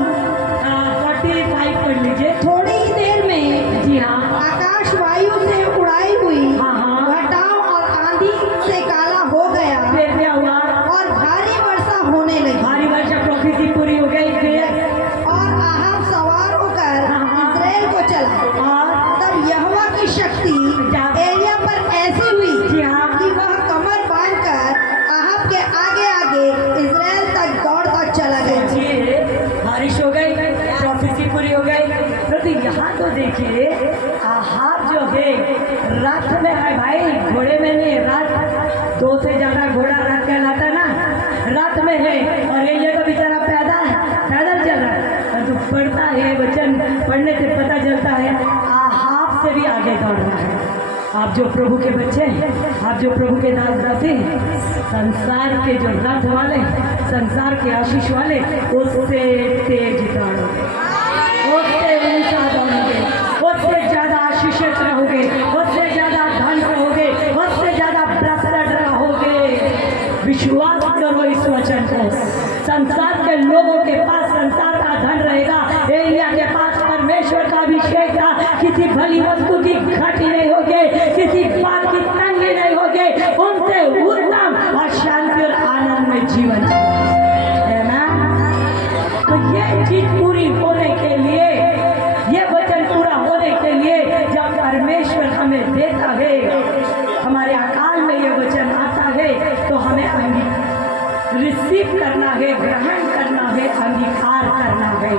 45 पढ़ लीजिए। थोड़ी ही देर में, जी हाँ, आकाश वायु से उड़ाई हुई हाँ, हाँ। घटाओं और आंधी से काला हो गया फिर क्या हुआ? और भारी वर्षा होने लगी। भारी वर्षा, प्रोफेसी पूरी हो गई। फिर की शक्ति एलिया पर ऐसी हुई जी हाँ। कि वह कमर बांधकर अहाब के आगे आगे इजराइल तक दौड़ता चला गया। सोचिए, बारिश हो गई, प्रोफेसी पूरी हो गई। तो यहाँ तो देखिए आहाब जो है रात में है भाई, घोड़े में नहीं, रात 2 से ज़्यादा घोड़ा रात कहलाता ना, रात में है। और ये तो बेचारा पैदल चल रहा है। और जो पढ़ता है वचन पढ़ने से पता चलता है आहाब से भी आगे दौड़ रहा है। आप जो प्रभु के बच्चे हैं, आप जो प्रभु के दास दासी हैं, संसार के जो रथ वाले, संसार के आशीष वाले, उससे तेज दौड़ोगे, उससे ऊंचा दौड़ोगे, उससे ज़्यादा आशीषित रहोगे, उससे ज़्यादा धन रहोगे, उससे ज़्यादा ब्लेस्ड रहोगे। विश्वास करो इस वचन को। संसार के लोगों के पास संसार का धन रहेगा, एलिया के पास परमेश्वर का अभिषेक था। किसी भली वस्तु की घटी नहीं होगी, किसी बात की तंगी नहीं होगी, उनसे उत्तम और शांति और आनंद में जीवन है ना। तो ये चीज पूरी होने के लिए, ये वचन पूरा होने के लिए जब परमेश्वर हमें देता है, हमारे अकाल में ये वचन आता है, तो हमें रिसीव करना है, ग्रहण करना है, अंगीकार करना है,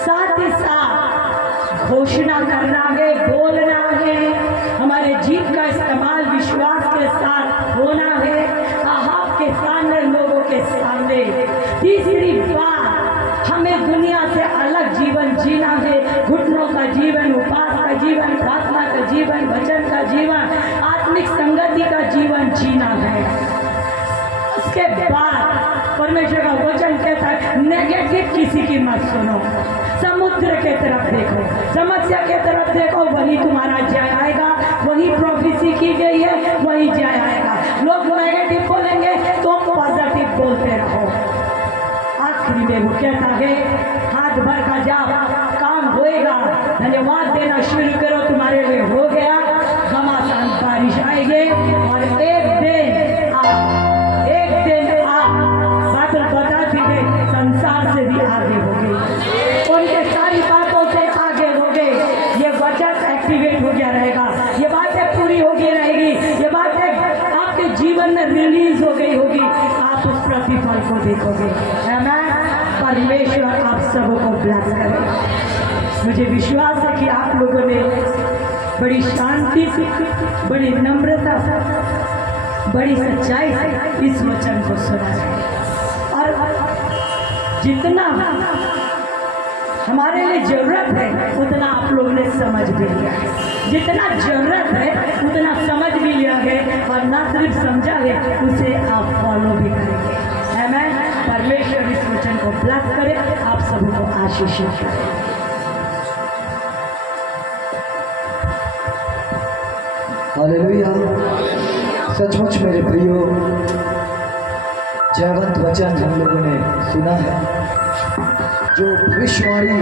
साथ ही साथ घोषणा करना है, बोलना है। हमारे जीव का इस्तेमाल विश्वास के साथ होना है, आहाब के सामने, लोगों के सामने। तीसरी बात, हमें दुनिया से अलग जीवन जीना है, घुटनों का जीवन, उपास का जीवन, प्रार्थना का जीवन, वचन का जीवन, आत्मिक संगति का जीवन जीना है। उसके बाद परमेश्वर का वचन कहता है नेगेटिव किसी की मत सुनो, समुद्र के तरफ देखो, समस्या के तरफ देखो, वही तुम्हारा जय आएगा। वही प्रोफेसी की गई है, वही जय आएगा। लोग नेगेटिव बोलेंगे, तुम पॉजिटिव बोलते रहो। आखिरी में वो कहता है हाथ भर का जब काम होएगा, धन्यवाद देना शुरू करो, तुम्हारे लिए हो गया। घमासान बारिश आएगी और एक दिन आप बादल बताती है संसार से भी आगे हो गए, उनके सारी बातों से आगे हो गए। ये वचन एक्टिवेट हो गया रहेगा, ये बातें पूरी होगी रहेगी, ये बातें आपके जीवन में रिलीज हो गई होगी, आप उस प्रतिफल को देखोगे। आमीन। परमेश्वर आप सबको ब्लेस करे। मुझे विश्वास है कि आप लोगों ने बड़ी शांति से, बड़ी नम्रता से, बड़ी सच्चाई से इस वचन को सुना है। और जितना हमारे लिए जरूरत है उतना आप लोगों ने समझ भी लिया है, जितना जरूरत है उतना समझ भी लिया है, और ना सिर्फ समझा है, उसे आप फॉलो भी करेंगे। आमीन। परमेश्वर इस वचन को ब्लेस करे, आप सबको आशीषित करे। हालेलुया। सचमुच मेरे प्रियो, जयवंत वचन हम लोगों ने सुना है, जो भविष्यवाणी